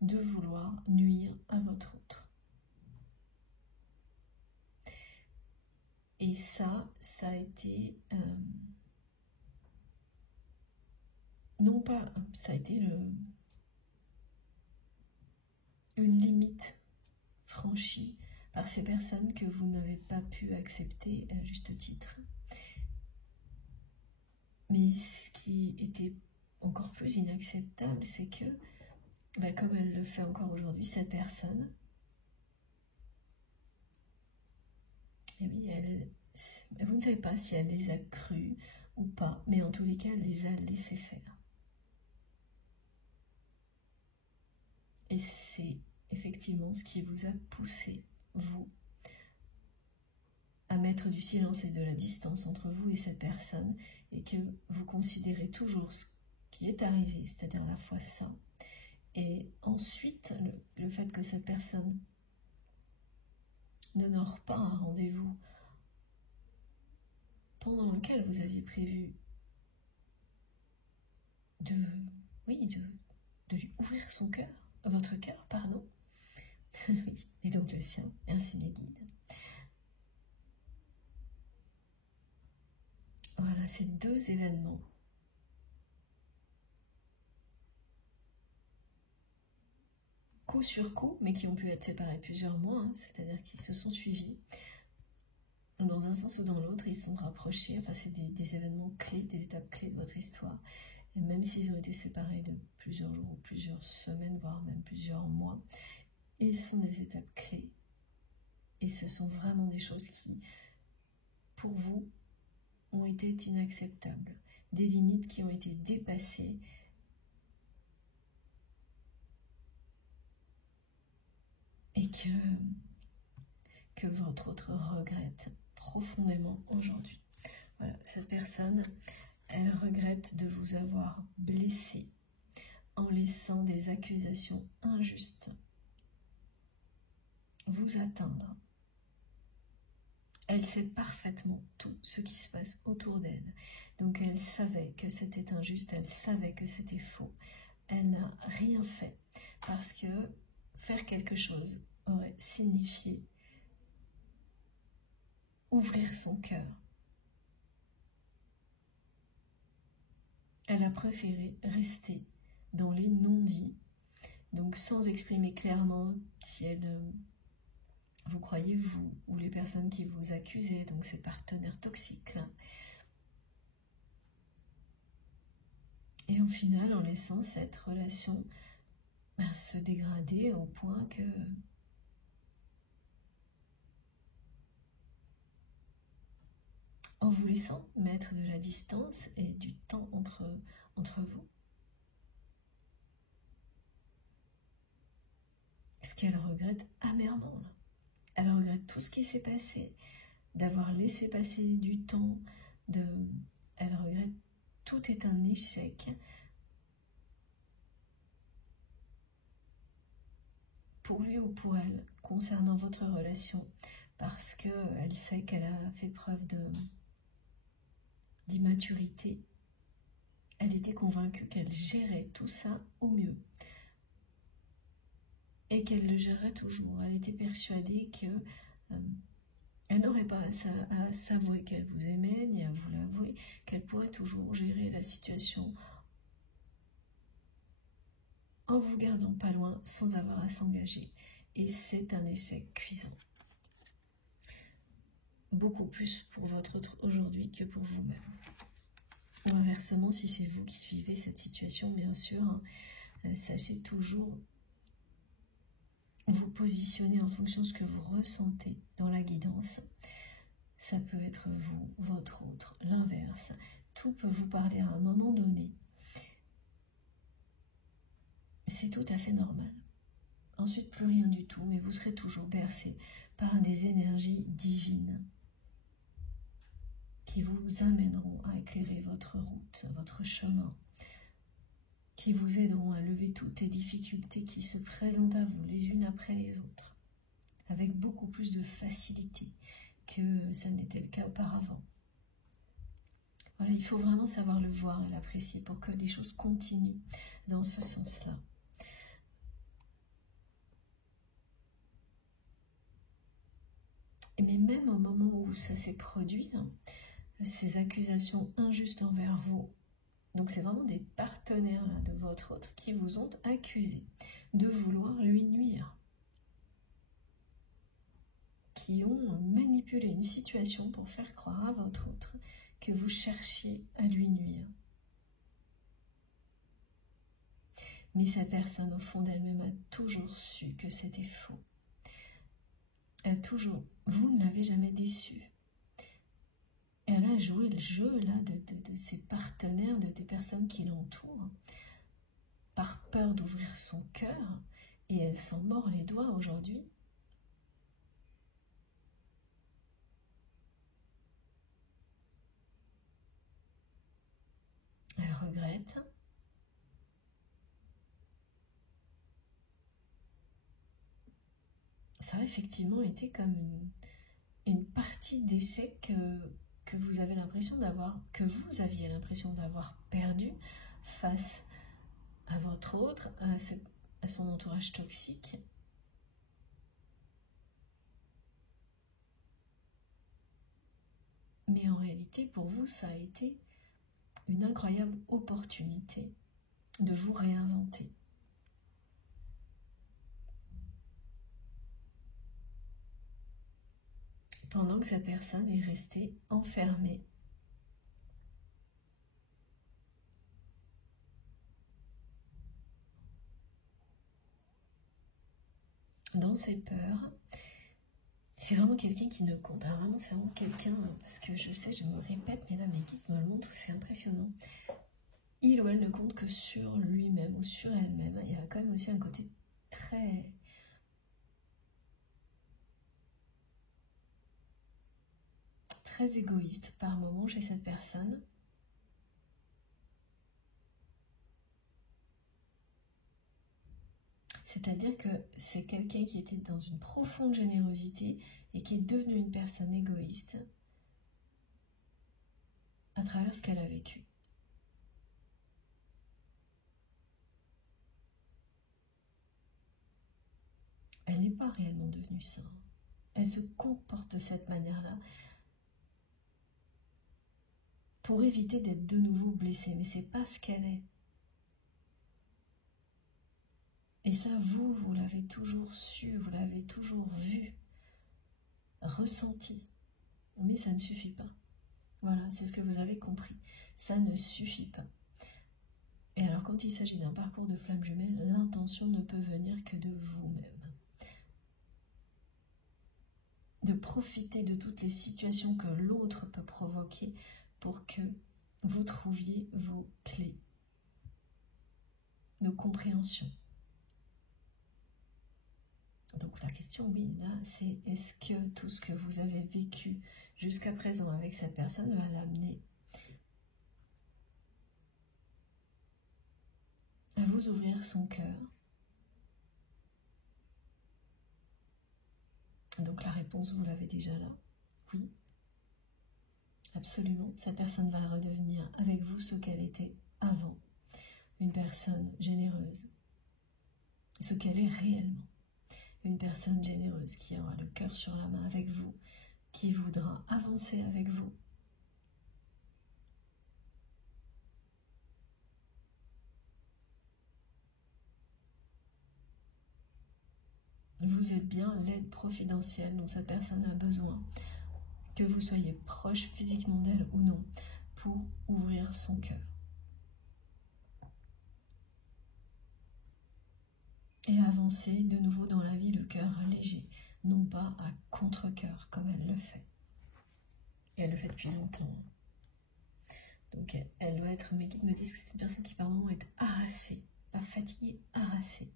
de vouloir nuire à votre autre. Et ça a été... non pas... Ça a été une limite franchie par ces personnes que vous n'avez pas pu accepter à juste titre. Mais ce qui était encore plus inacceptable, c'est que, comme elle le fait encore aujourd'hui, cette personne, et oui, vous ne savez pas si elle les a crus ou pas, mais en tous les cas, elle les a laissés faire. Et c'est effectivement ce qui vous a poussé, vous, à mettre du silence et de la distance entre vous et cette personne, et que vous considérez toujours ce qui est arrivé, c'est-à-dire à la fois ça, et ensuite le fait que cette personne n'honore pas un rendez-vous pendant lequel vous aviez prévu de lui ouvrir son cœur, votre cœur, pardon, et donc le sien, et ainsi les guides. Voilà, ces deux événements coup sur coup, mais qui ont pu être séparés plusieurs mois, hein, c'est-à-dire qu'ils se sont suivis. Dans un sens ou dans l'autre, ils sont rapprochés, enfin c'est des événements clés, des étapes clés de votre histoire. Et même s'ils ont été séparés de plusieurs jours, plusieurs semaines, voire même plusieurs mois, ils sont des étapes clés. Et ce sont vraiment des choses qui, pour vous, ont été inacceptables. Des limites qui ont été dépassées. Et que votre autre regrette profondément aujourd'hui. Voilà, cette personne, elle regrette de vous avoir blessé en laissant des accusations injustes vous atteindre. Elle sait parfaitement tout ce qui se passe autour d'elle. Donc elle savait que c'était injuste, elle savait que c'était faux. Elle n'a rien fait parce que faire quelque chose aurait signifié ouvrir son cœur. Elle a préféré rester dans les non-dits, donc sans exprimer clairement si elle vous croyez, vous, ou les personnes qui vous accusaient, donc ces partenaires toxiques. Et au final, en laissant cette relation se dégrader au point que en vous laissant mettre de la distance et du temps entre vous, ce qu'elle regrette amèrement. Elle regrette tout ce qui s'est passé, d'avoir laissé passer du temps, elle regrette tout est un échec. Pour lui ou pour elle, concernant votre relation, parce qu'elle sait qu'elle a fait preuve d'immaturité. Elle était convaincue qu'elle gérait tout ça au mieux. Et qu'elle le gérerait toujours. Elle était persuadée qu'elle n'aurait pas à s'avouer qu'elle vous aimait, ni à vous l'avouer, qu'elle pourrait toujours gérer la situation en vous gardant pas loin, sans avoir à s'engager. Et c'est un échec cuisant. Beaucoup plus pour votre autre aujourd'hui que pour vous-même. Ou inversement, si c'est vous qui vivez cette situation, bien sûr, sachez toujours vous positionner en fonction de ce que vous ressentez dans la guidance. Ça peut être vous, votre autre, l'inverse. Tout peut vous parler à un moment donné. C'est tout à fait normal. Ensuite, plus rien du tout, mais vous serez toujours bercé par des énergies divines qui vous amèneront à éclairer votre route, votre chemin, qui vous aideront à lever toutes les difficultés qui se présentent à vous les unes après les autres, avec beaucoup plus de facilité que ça n'était le cas auparavant. Voilà, il faut vraiment savoir le voir et l'apprécier pour que les choses continuent dans ce sens-là. Mais même au moment où ça s'est produit, ces accusations injustes envers vous, donc c'est vraiment des partenaires de votre autre qui vous ont accusé de vouloir lui nuire, qui ont manipulé une situation pour faire croire à votre autre que vous cherchiez à lui nuire. Mais cette personne, au fond d'elle-même, a toujours su que c'était faux. Vous ne l'avez jamais déçue. Elle a joué le jeu là de ses partenaires, des personnes qui l'entourent, par peur d'ouvrir son cœur, et elle s'en mord les doigts aujourd'hui. Elle regrette. Ça a effectivement été comme une partie d'échec que vous avez l'impression d'avoir, que vous aviez l'impression d'avoir perdu face à votre autre, à son entourage toxique. Mais en réalité, pour vous, ça a été une incroyable opportunité de vous réinventer. Pendant que cette personne est restée enfermée dans ses peurs. C'est vraiment quelqu'un qui ne compte. Alors vraiment, c'est vraiment quelqu'un, parce que je sais, je me répète, mais là, mes guides me le montrent, c'est impressionnant. Il ou elle ne compte que sur lui-même ou sur elle-même. Il y a quand même aussi un côté très égoïste par moment chez cette personne. C'est-à-dire que c'est quelqu'un qui était dans une profonde générosité et qui est devenu une personne égoïste à travers ce qu'elle a vécu. Elle n'est pas réellement devenue ça. Elle se comporte de cette manière-là pour éviter d'être de nouveau blessée, mais c'est pas ce qu'elle est. Et ça, vous l'avez toujours su, vous l'avez toujours vu, ressenti. Mais ça ne suffit pas. Voilà, c'est ce que vous avez compris. Ça ne suffit pas. Et alors, quand il s'agit d'un parcours de flamme jumelle, l'intention ne peut venir que de vous-même. De profiter de toutes les situations que l'autre peut provoquer pour que vous trouviez vos clés de compréhension. Donc la question, oui, là, c'est est-ce que tout ce que vous avez vécu jusqu'à présent avec cette personne va l'amener à vous ouvrir son cœur? Donc la réponse, vous l'avez déjà là. Oui, absolument. Cette personne va redevenir avec vous ce qu'elle était avant. Une personne généreuse. Ce qu'elle est réellement. Une personne généreuse qui aura le cœur sur la main avec vous, qui voudra avancer avec vous. Vous êtes bien l'aide providentielle dont cette personne a besoin, que vous soyez proche physiquement d'elle ou non, pour ouvrir son cœur. Et avancer de nouveau dans la vie le cœur léger, non pas à contre-cœur comme elle le fait. Et elle le fait depuis longtemps. Donc elle doit être, mes guides me disent que c'est une personne qui par moment est harassée, pas fatiguée, harassée,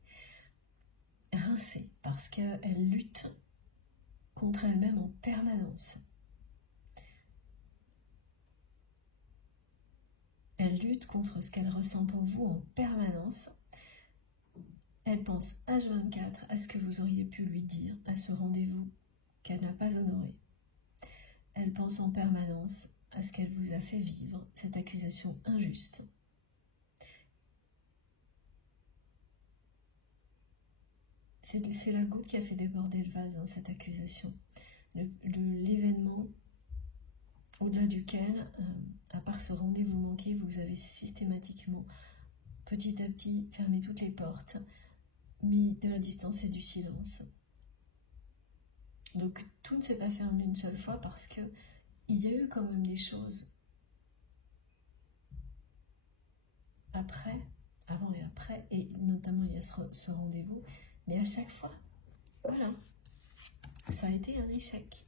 rincée, parce qu'elle lutte contre elle-même en permanence. Elle lutte contre ce qu'elle ressent pour vous en permanence. Elle pense H24 à ce que vous auriez pu lui dire, à ce rendez-vous qu'elle n'a pas honoré. Elle pense en permanence à ce qu'elle vous a fait vivre, cette accusation injuste. C'est la goutte qui a fait déborder le vase, hein, cette accusation. L'événement au-delà duquel, à part ce rendez-vous manqué, vous avez systématiquement, petit à petit, fermé toutes les portes, mis de la distance et du silence. Donc tout ne s'est pas fermé une seule fois parce que il y a eu quand même des choses après avant et après, et notamment il y a ce rendez-vous, mais à chaque fois, voilà, ça a été un échec.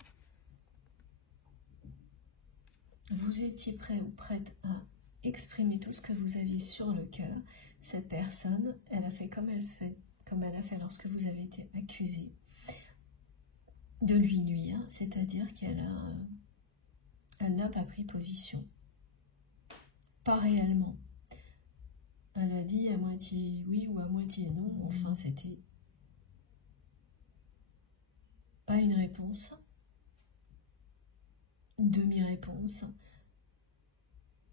Vous étiez prêt ou prête à exprimer tout ce que vous aviez sur le cœur. Cette personne, elle a fait comme elle a fait lorsque vous avez été accusé de lui nuire, c'est-à-dire qu'elle n'a pas pris position. Pas réellement. Elle a dit à moitié oui ou à moitié non, enfin c'était pas une réponse, une demi-réponse,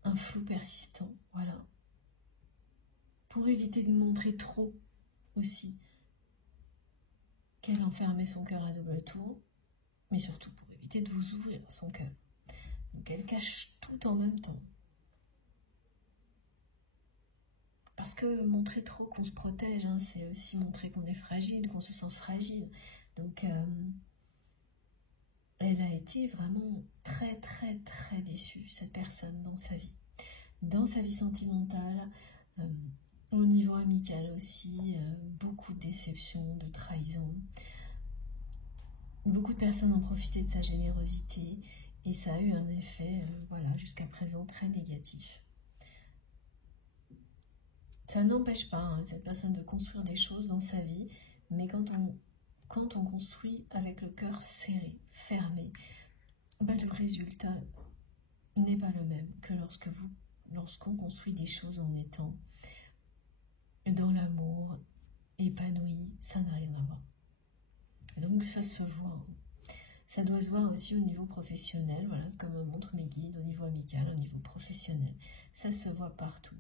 un flou persistant, voilà. Pour éviter de montrer trop aussi qu'elle enfermait son cœur à double tour, mais surtout pour éviter de vous ouvrir son cœur. Donc elle cache tout en même temps. Parce que montrer trop qu'on se protège, hein, c'est aussi montrer qu'on est fragile, qu'on se sent fragile. Donc elle a été vraiment très très très déçue, cette personne, dans sa vie. Dans sa vie sentimentale, au niveau amical aussi, beaucoup de déceptions, de trahisons. Beaucoup de personnes ont profité de sa générosité et ça a eu un effet, voilà, jusqu'à présent très négatif. Ça n'empêche pas, hein, cette personne de construire des choses dans sa vie, mais quand on construit avec le cœur serré, fermé, ben le résultat n'est pas le même que lorsqu'on construit des choses en étant dans l'amour, épanoui, ça n'a rien à voir. Et donc ça se voit. Ça doit se voir aussi au niveau professionnel, voilà, comme me montrent mes guides, au niveau amical, au niveau professionnel. Ça se voit partout.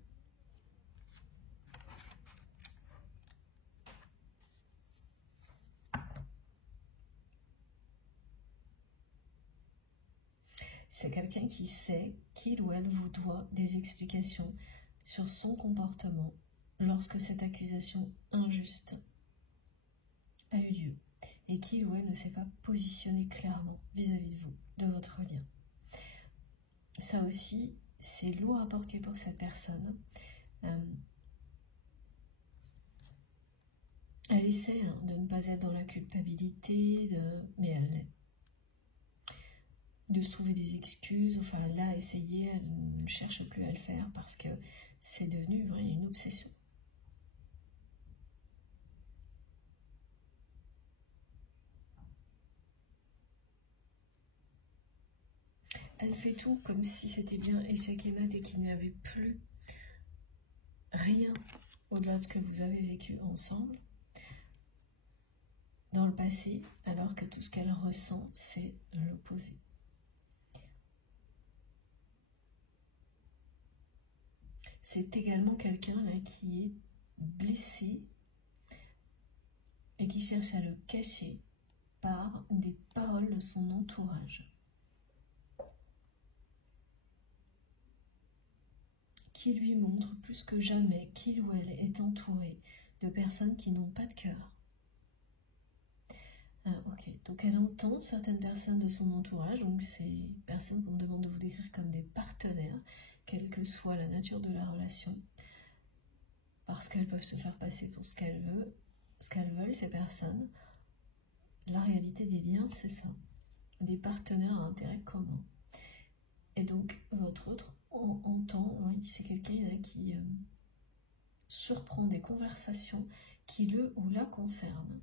C'est quelqu'un qui sait qu'il ou elle vous doit des explications sur son comportement lorsque cette accusation injuste a eu lieu et qu'il ou elle ne s'est pas positionné clairement vis-à-vis de vous, de votre lien. Ça aussi, c'est lourd à porter pour cette personne. Elle essaie de ne pas être dans la culpabilité, mais elle l'est. De se trouver des excuses, enfin elle a essayé, elle ne cherche plus à le faire parce que c'est devenu vraiment une obsession. Elle fait tout comme si c'était bien échec et mat et qu'il n'y avait plus rien au-delà de ce que vous avez vécu ensemble dans le passé, alors que tout ce qu'elle ressent, c'est l'opposé. C'est également quelqu'un là qui est blessé et qui cherche à le cacher par des paroles de son entourage, qui lui montre plus que jamais qu'il ou elle est entouré de personnes qui n'ont pas de cœur. Ok, donc elle entend certaines personnes de son entourage, donc ces personnes qu'on demande de vous décrire comme des partenaires, quelle que soit la nature de la relation, parce qu'elles peuvent se faire passer pour ce qu'elles veulent, ces personnes. La réalité des liens, c'est ça, des partenaires à intérêt commun. Et donc, votre autre entend, oui, c'est quelqu'un qui surprend des conversations qui le ou la concernent,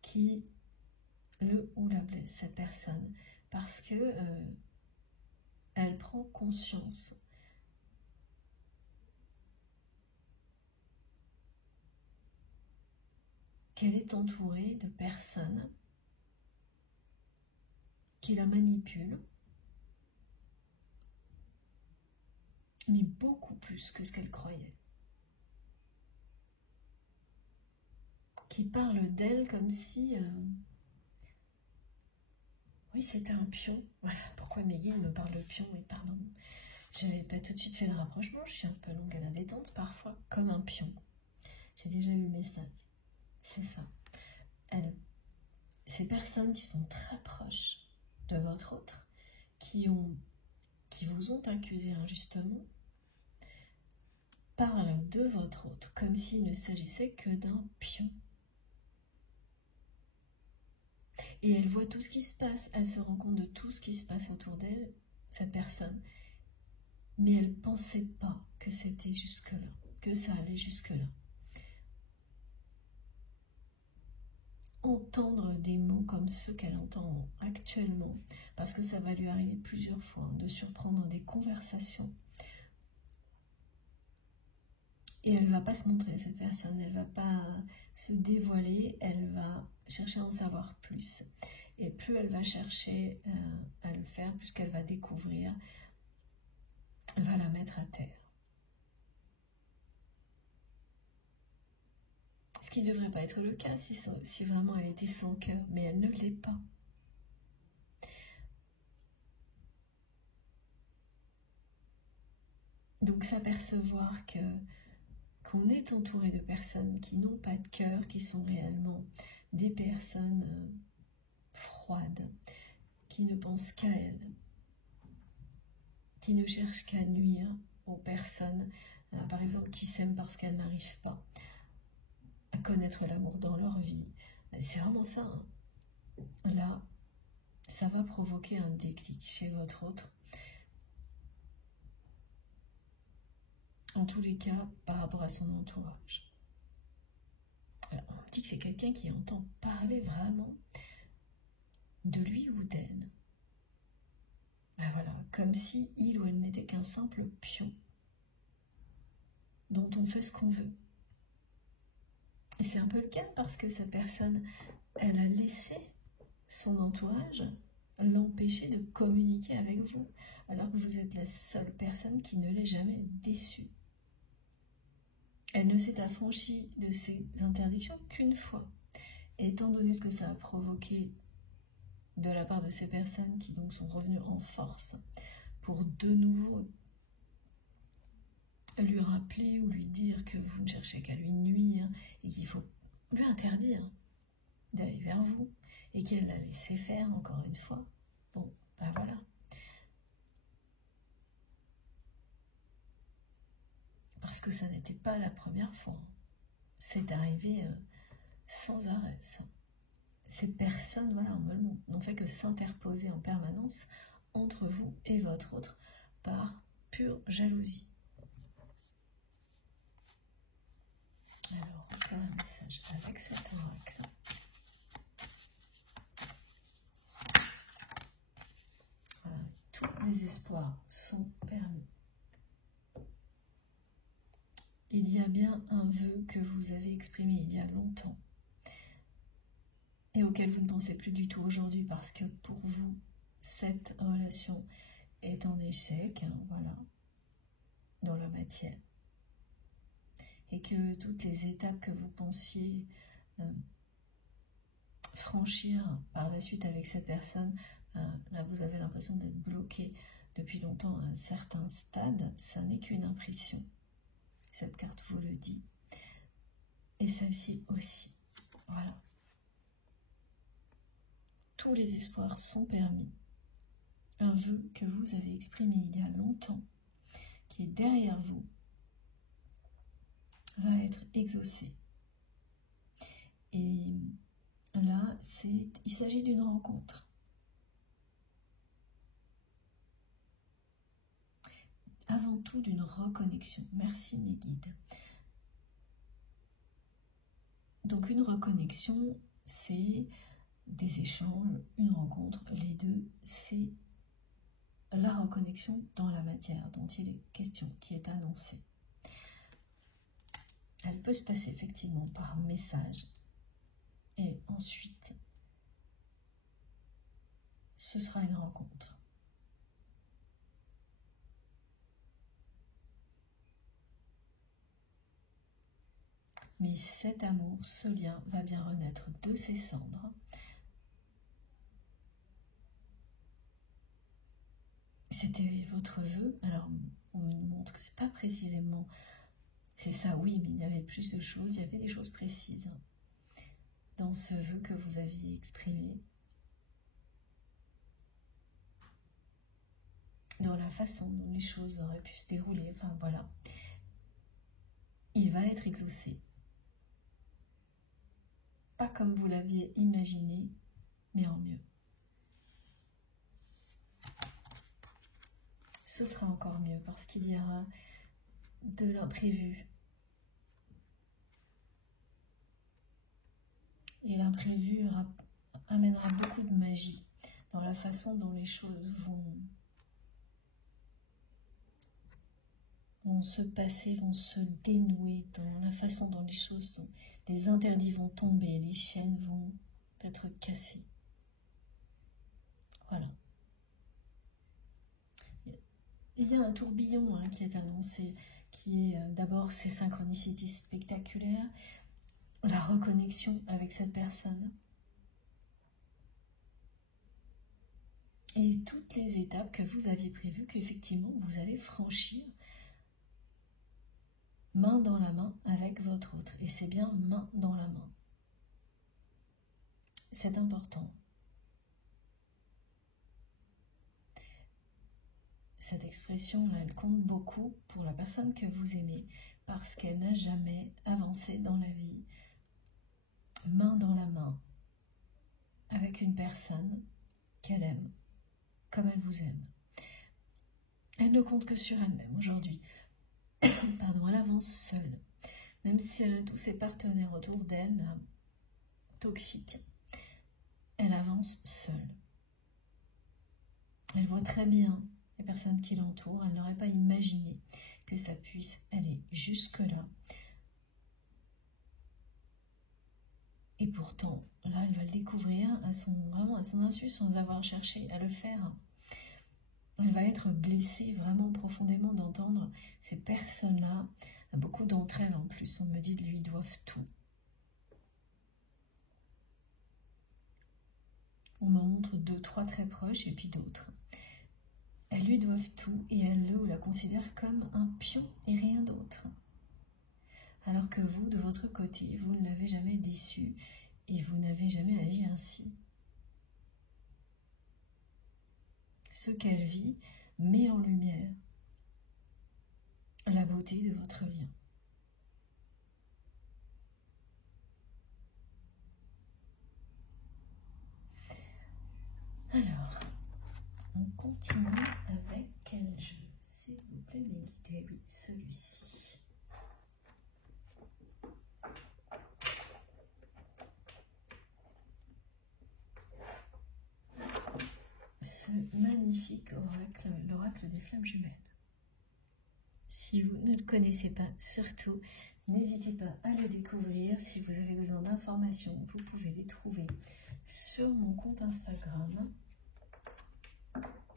qui le ou la blesse, cette personne, parce que elle prend conscience qu'elle est entourée de personnes qui la manipulent, mais beaucoup plus que ce qu'elle croyait. Qui parlent d'elle comme si... oui, c'était un pion. Voilà pourquoi mes guides me parlent de pion, mais pardon. Je n'avais pas tout de suite fait le rapprochement, je suis un peu longue à la détente parfois, comme un pion. J'ai déjà eu le message. C'est ça. Ces personnes qui sont très proches de votre autre, qui vous ont accusé injustement, parle de votre autre comme s'il ne s'agissait que d'un pion. Et elle voit tout ce qui se passe, elle se rend compte de tout ce qui se passe autour d'elle, cette personne. Mais elle ne pensait pas que c'était jusque-là, que ça allait jusque-là. Entendre des mots comme ceux qu'elle entend actuellement, parce que ça va lui arriver plusieurs fois, de surprendre des conversations. Et elle ne va pas se montrer, cette personne, elle ne va pas se dévoiler, elle va chercher à en savoir plus. Et plus elle va chercher à le faire, plus qu'elle va découvrir, elle va la mettre à terre. Ce qui ne devrait pas être le cas si vraiment elle était sans cœur, mais elle ne l'est pas. Donc s'apercevoir qu'on est entouré de personnes qui n'ont pas de cœur, qui sont réellement des personnes froides, qui ne pensent qu'à elles, qui ne cherchent qu'à nuire aux personnes, par exemple, qui s'aiment parce qu'elles n'arrivent pas à connaître l'amour dans leur vie. C'est vraiment ça. Hein. Là, ça va provoquer un déclic chez votre autre. En tous les cas, par rapport à son entourage. Alors, on dit que c'est quelqu'un qui entend parler vraiment de lui ou d'elle. Ben voilà, comme si il ou elle n'était qu'un simple pion dont on fait ce qu'on veut. Et c'est un peu le cas parce que cette personne, elle a laissé son entourage l'empêcher de communiquer avec vous, alors que vous êtes la seule personne qui ne l'ait jamais déçue. Elle ne s'est affranchie de ces interdictions qu'une fois. Et étant donné ce que ça a provoqué de la part de ces personnes qui donc sont revenues en force pour de nouveau lui rappeler ou lui dire que vous ne cherchez qu'à lui nuire et qu'il faut lui interdire d'aller vers vous et qu'elle l'a laissé faire encore une fois. Bon, ben voilà. Parce que ça n'était pas la première fois. C'est arrivé sans arrêt, ça. Ces personnes, voilà, n'ont fait que s'interposer en permanence entre vous et votre autre par pure jalousie. Alors, on va faire un message avec cet oracle. Voilà, tous les espoirs sont permis. Il y a bien un vœu que vous avez exprimé il y a longtemps et auquel vous ne pensez plus du tout aujourd'hui parce que pour vous, cette relation est en échec, hein, voilà, dans la matière. Et que toutes les étapes que vous pensiez franchir par la suite avec cette personne, là vous avez l'impression d'être bloqué depuis longtemps à un certain stade, ça n'est qu'une impression. Cette carte vous le dit. Et celle-ci aussi. Voilà. Tous les espoirs sont permis. Un vœu que vous avez exprimé il y a longtemps, qui est derrière vous, va être exaucé. Et là, il s'agit d'une rencontre. Avant tout d'une reconnexion. Merci mes guides. Donc une reconnexion, c'est des échanges, une rencontre. Les deux, c'est la reconnexion dans la matière dont il est question, qui est annoncée. Elle peut se passer effectivement par message. Et ensuite, ce sera une rencontre. Mais cet amour, ce lien, va bien renaître de ses cendres. C'était votre vœu. Alors, on nous montre que c'est pas précisément... C'est ça, oui, mais il y avait plus de choses. Il y avait des choses précises dans ce vœu que vous aviez exprimé. Dans la façon dont les choses auraient pu se dérouler. Enfin, voilà. il va être exaucé. Pas comme vous l'aviez imaginé, mais en mieux. Ce sera encore mieux parce qu'il y aura de l'imprévu. Et l'imprévu amènera beaucoup de magie dans la façon dont les choses vont se passer, vont se dénouer, dans la façon dont les choses sont. Les interdits vont tomber, les chaînes vont être cassées. Voilà. Il y a un tourbillon qui est annoncé, qui est d'abord ces synchronicités spectaculaires, la reconnexion avec cette personne et toutes les étapes que vous aviez prévues qu'effectivement vous allez franchir main dans la main avec votre autre. Et c'est bien main dans la main. C'est important. Cette expression, elle compte beaucoup pour la personne que vous aimez parce qu'elle n'a jamais avancé dans la vie main dans la main avec une personne qu'elle aime comme elle vous aime. Elle ne compte que sur elle-même aujourd'hui. Pardon, elle avance seule. Même si elle a tous ses partenaires autour d'elle, toxiques, elle avance seule. Elle voit très bien les personnes qui l'entourent. Elle n'aurait pas imaginé que ça puisse aller jusque-là. Et pourtant, là, elle va le découvrir vraiment à son insu, sans avoir cherché à le faire. Elle va être blessée vraiment profondément d'entendre ces personnes-là. Beaucoup d'entre elles, en plus, on me dit, lui doivent tout. On me montre 2, 3 très proches et puis d'autres. Elles lui doivent tout et elle le ou la considère comme un pion et rien d'autre. Alors que vous, de votre côté, vous ne l'avez jamais déçu et vous n'avez jamais agi ainsi. Ce qu'elle vit met en lumière la beauté de votre lien. Alors, on continue avec quel jeu? S'il vous plaît, mes guidés, oui, celui-ci. Ce magnifique oracle, l'oracle des flammes jumelles. Si vous ne le connaissez pas, surtout, n'hésitez pas à le découvrir. Si vous avez besoin d'informations, vous pouvez les trouver sur mon compte Instagram.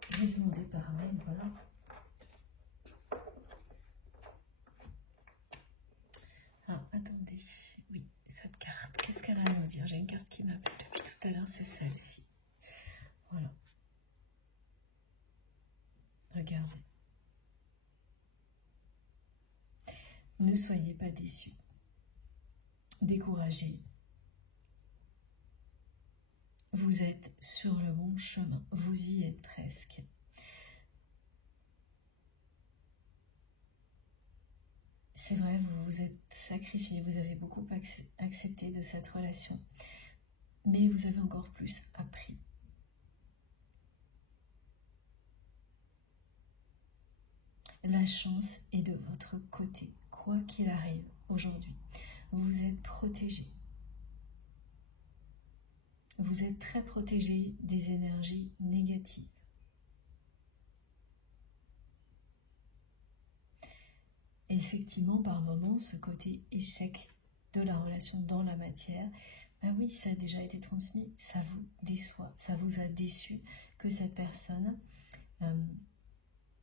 Je vais demander par mail, voilà. Ah, attendez, oui, cette carte, qu'est-ce qu'elle a à nous dire? J'ai une carte qui m'appelle depuis tout à l'heure, c'est celle-ci. Voilà. Regardez. Ne soyez pas déçus, découragés. Vous êtes sur le bon chemin, vous y êtes presque. C'est vrai, vous vous êtes sacrifié, vous avez beaucoup accepté de cette relation, mais vous avez encore plus appris. La chance est de votre côté, quoi qu'il arrive aujourd'hui. Vous êtes protégé. Vous êtes très protégé des énergies négatives. Et effectivement, par moments, ce côté échec de la relation dans la matière, ben oui, ça a déjà été transmis, ça vous déçoit, ça vous a déçu que cette personne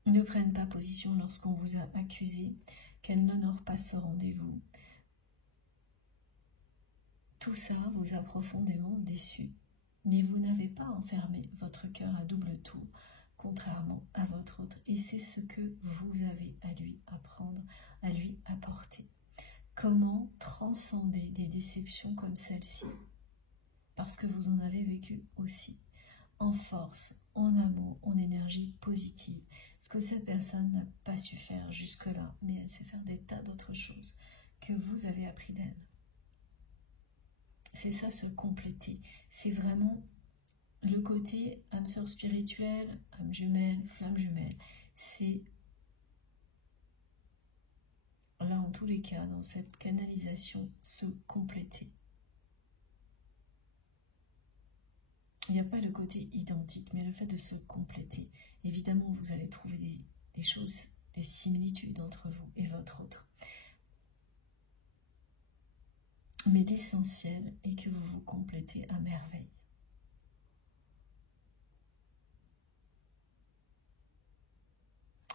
ne prenne pas position lorsqu'on vous a accusé, qu'elle n'honore pas ce rendez-vous. Tout ça vous a profondément déçu, mais vous n'avez pas enfermé votre cœur à double tour, contrairement à votre autre. Et c'est ce que vous avez à lui apprendre, à lui apporter. Comment transcender des déceptions comme celle-ci? Parce que vous en avez vécu aussi, en force, en amour, en énergie positive. Ce que cette personne n'a pas su faire jusque-là, mais elle sait faire des tas d'autres choses que vous avez appris d'elle. C'est ça, se compléter. C'est vraiment le côté âme sœur spirituelle, âme jumelle, flamme jumelle. C'est là, en tous les cas, dans cette canalisation, se compléter. Il n'y a pas le côté identique, mais le fait de se compléter. Évidemment, vous allez trouver des choses, des similitudes entre vous et votre autre. Mais l'essentiel est que vous vous complétez à merveille.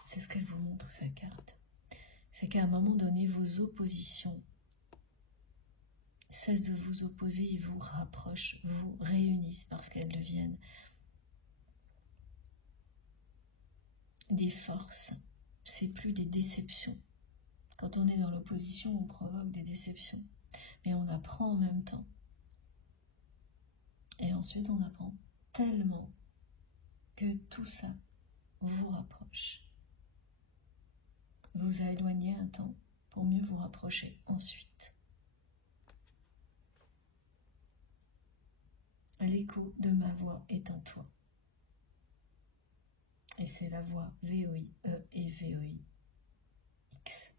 C'est ce qu'elle vous montre, cette carte. C'est qu'à un moment donné, vos oppositions cessent de vous opposer et vous rapprochent, vous réunissent parce qu'elles deviennent des forces. C'est plus des déceptions. Quand on est dans l'opposition, on provoque des déceptions. Mais on apprend en même temps. Et ensuite, on apprend tellement que tout ça vous rapproche. Vous a éloigné un temps pour mieux vous rapprocher ensuite. L'écho de ma voix est en toi. Et c'est la voix VOI-E et VOI-X,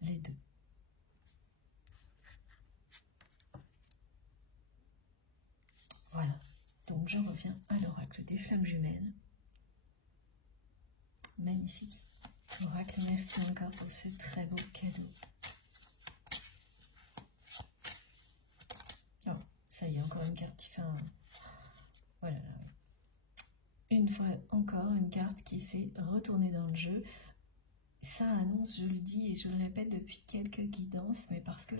les deux. Voilà, donc j'en reviens à l'oracle des flammes jumelles. Magnifique. Oracle, merci encore pour ce très beau cadeau. Oh, ça y est, encore une carte qui fait un... Voilà. Une fois encore, une carte qui s'est retournée dans le jeu. Ça annonce, je le dis et je le répète depuis quelques guidances, mais parce que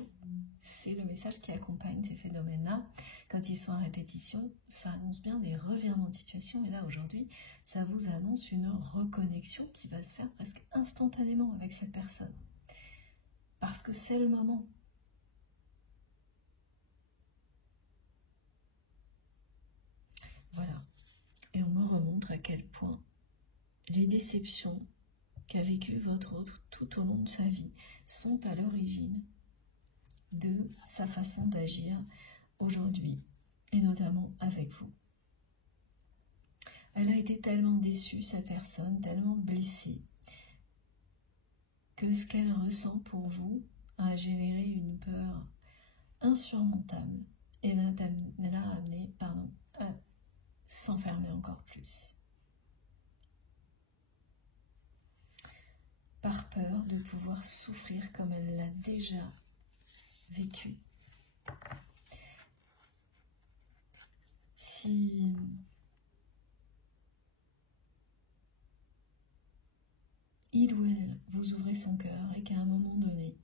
c'est le message qui accompagne ces phénomènes-là. Quand ils sont en répétition, ça annonce bien des revirements de situation. Et là, aujourd'hui, ça vous annonce une reconnexion qui va se faire presque instantanément avec cette personne. Parce que c'est le moment. Voilà. Et on me remontre à quel point les déceptions qu'a vécu votre autre tout au long de sa vie sont à l'origine de sa façon d'agir aujourd'hui, et notamment avec vous. Elle a été tellement déçue, cette personne, tellement blessée, que ce qu'elle ressent pour vous a généré une peur insurmontable et l'a amené à s'enfermer encore plus. Par peur de pouvoir souffrir comme elle l'a déjà vécu. Si il ou elle vous ouvrez son cœur et qu'à un moment donné,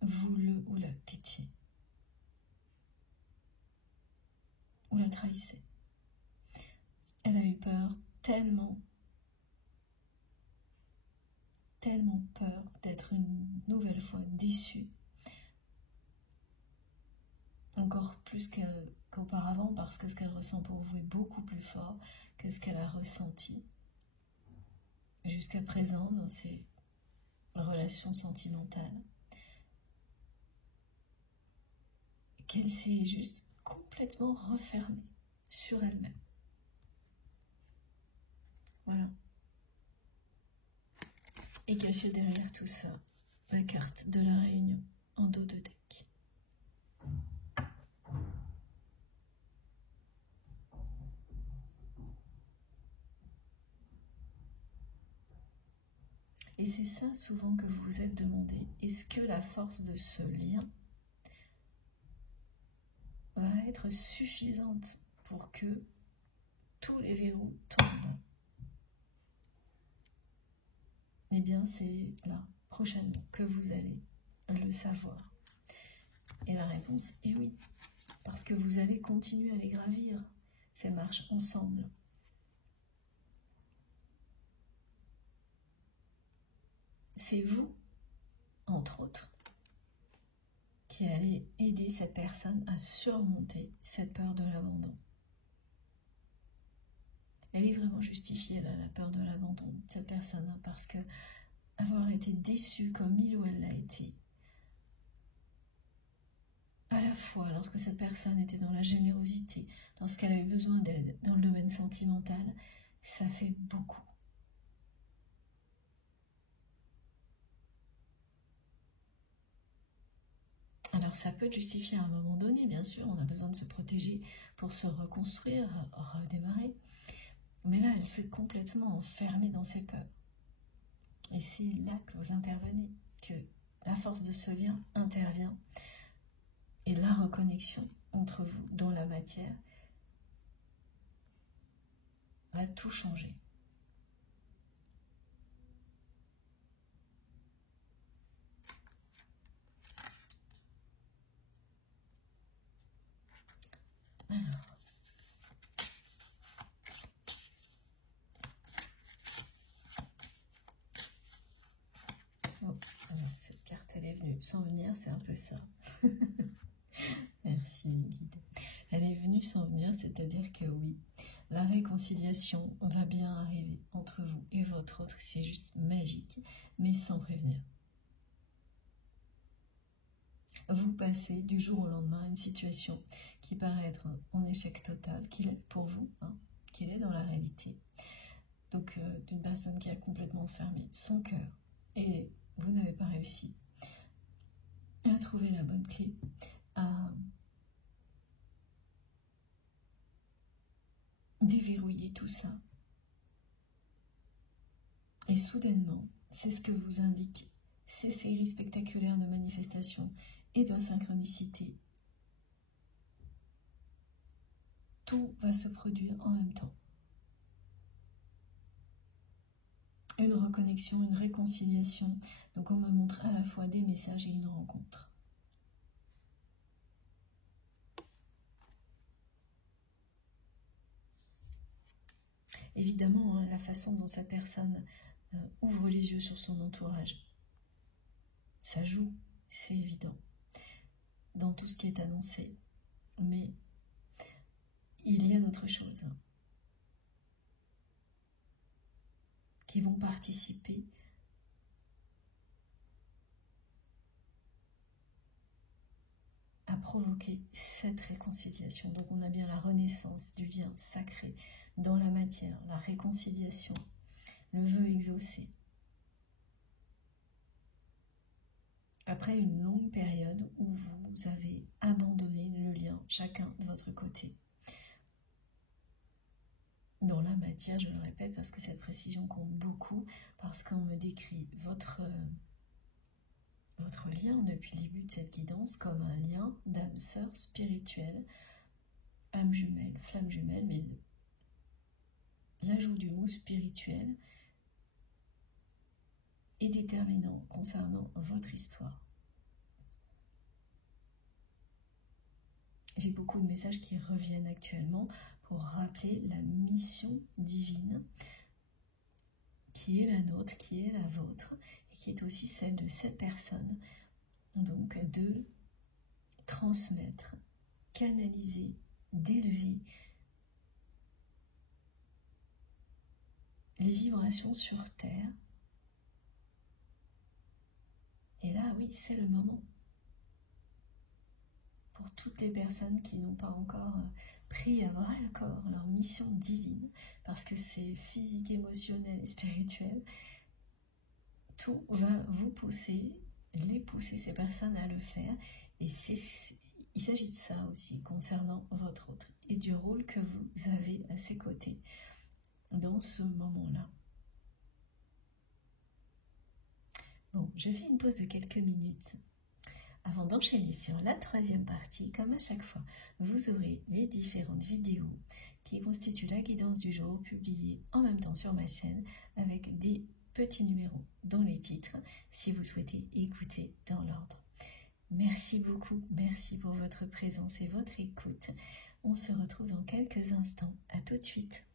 vous le ou la quittez, ou la trahissez. Elle a eu peur, tellement peur d'être une nouvelle fois déçue, encore plus qu'auparavant, parce que ce qu'elle ressent pour vous est beaucoup plus fort que ce qu'elle a ressenti jusqu'à présent dans ses relations sentimentales, qu'elle s'est juste complètement refermée sur elle-même. Voilà. Et cachée derrière tout ça, la carte de la réunion en dos de deck. Et c'est ça souvent que vous vous êtes demandé. Est-ce que la force de ce lien va être suffisante pour que tous les verrous tombent? Eh bien, c'est là, prochainement, que vous allez le savoir. Et la réponse est oui, parce que vous allez continuer à les gravir, ces marches ensemble. C'est vous, entre autres, qui allez aider cette personne à surmonter cette peur de l'abandon. Elle est vraiment justifiée, là, la peur de l'abandon de cette personne, parce que avoir été déçu comme il ou elle l'a été, à la fois lorsque cette personne était dans la générosité, lorsqu'elle a eu besoin d'aide dans le domaine sentimental, ça fait beaucoup. Alors ça peut justifier à un moment donné, bien sûr, on a besoin de se protéger pour se reconstruire, redémarrer. Mais là, elle s'est complètement enfermée dans ses peurs. Et c'est là que vous intervenez, que la force de ce lien intervient et la reconnexion entre vous dans la matière va tout changer. Alors, cette carte, elle est venue sans venir, c'est un peu ça. Merci, guide. Elle est venue sans venir, c'est-à-dire que oui, la réconciliation va bien arriver entre vous et votre autre, c'est juste magique, mais sans prévenir. Vous passez du jour au lendemain à une situation qui paraît être en échec total, qu'il est pour vous, qu'il est dans la réalité. Donc, d'une personne qui a complètement fermé son cœur et vous n'avez pas réussi à trouver la bonne clé, à déverrouiller tout ça. Et soudainement, c'est ce que vous indique ces séries spectaculaires de manifestations et de synchronicité. Tout va se produire en même temps. Une reconnexion, une réconciliation. Donc on me montre à la fois des messages et une rencontre. Évidemment, la façon dont cette personne ouvre les yeux sur son entourage, ça joue, c'est évident, dans tout ce qui est annoncé. Mais il y a d'autres choses qui vont participer à provoquer cette réconciliation. Donc on a bien la renaissance du lien sacré dans la matière, la réconciliation, le vœu exaucé. Après une longue période où vous avez abandonné le lien, chacun de votre côté. Dans la matière, je le répète parce que cette précision compte beaucoup, parce qu'on me décrit votre lien depuis le début de cette guidance comme un lien d'âme sœur spirituelle, âme jumelle, flamme jumelle, mais l'ajout du mot spirituel est déterminant concernant votre histoire. J'ai beaucoup de messages qui reviennent actuellement pour rappeler la mission divine qui est la nôtre, qui est la vôtre, et qui est aussi celle de cette personne. Donc de transmettre, canaliser, d'élever les vibrations sur Terre. Et là, oui, c'est le moment. Pour toutes les personnes qui n'ont pas encore pris à bras le corps leur mission divine, parce que c'est physique, émotionnel et spirituel, tout va vous pousser, pousser ces personnes à le faire. Et il s'agit de ça aussi concernant votre autre et du rôle que vous avez à ses côtés dans ce moment-là. Bon, je fais une pause de quelques minutes avant d'enchaîner sur la troisième partie. Comme à chaque fois, vous aurez les différentes vidéos qui constituent la guidance du jour publiées en même temps sur ma chaîne avec des petits numéros dans les titres si vous souhaitez écouter dans l'ordre. Merci beaucoup, merci pour votre présence et votre écoute. On se retrouve dans quelques instants. À tout de suite.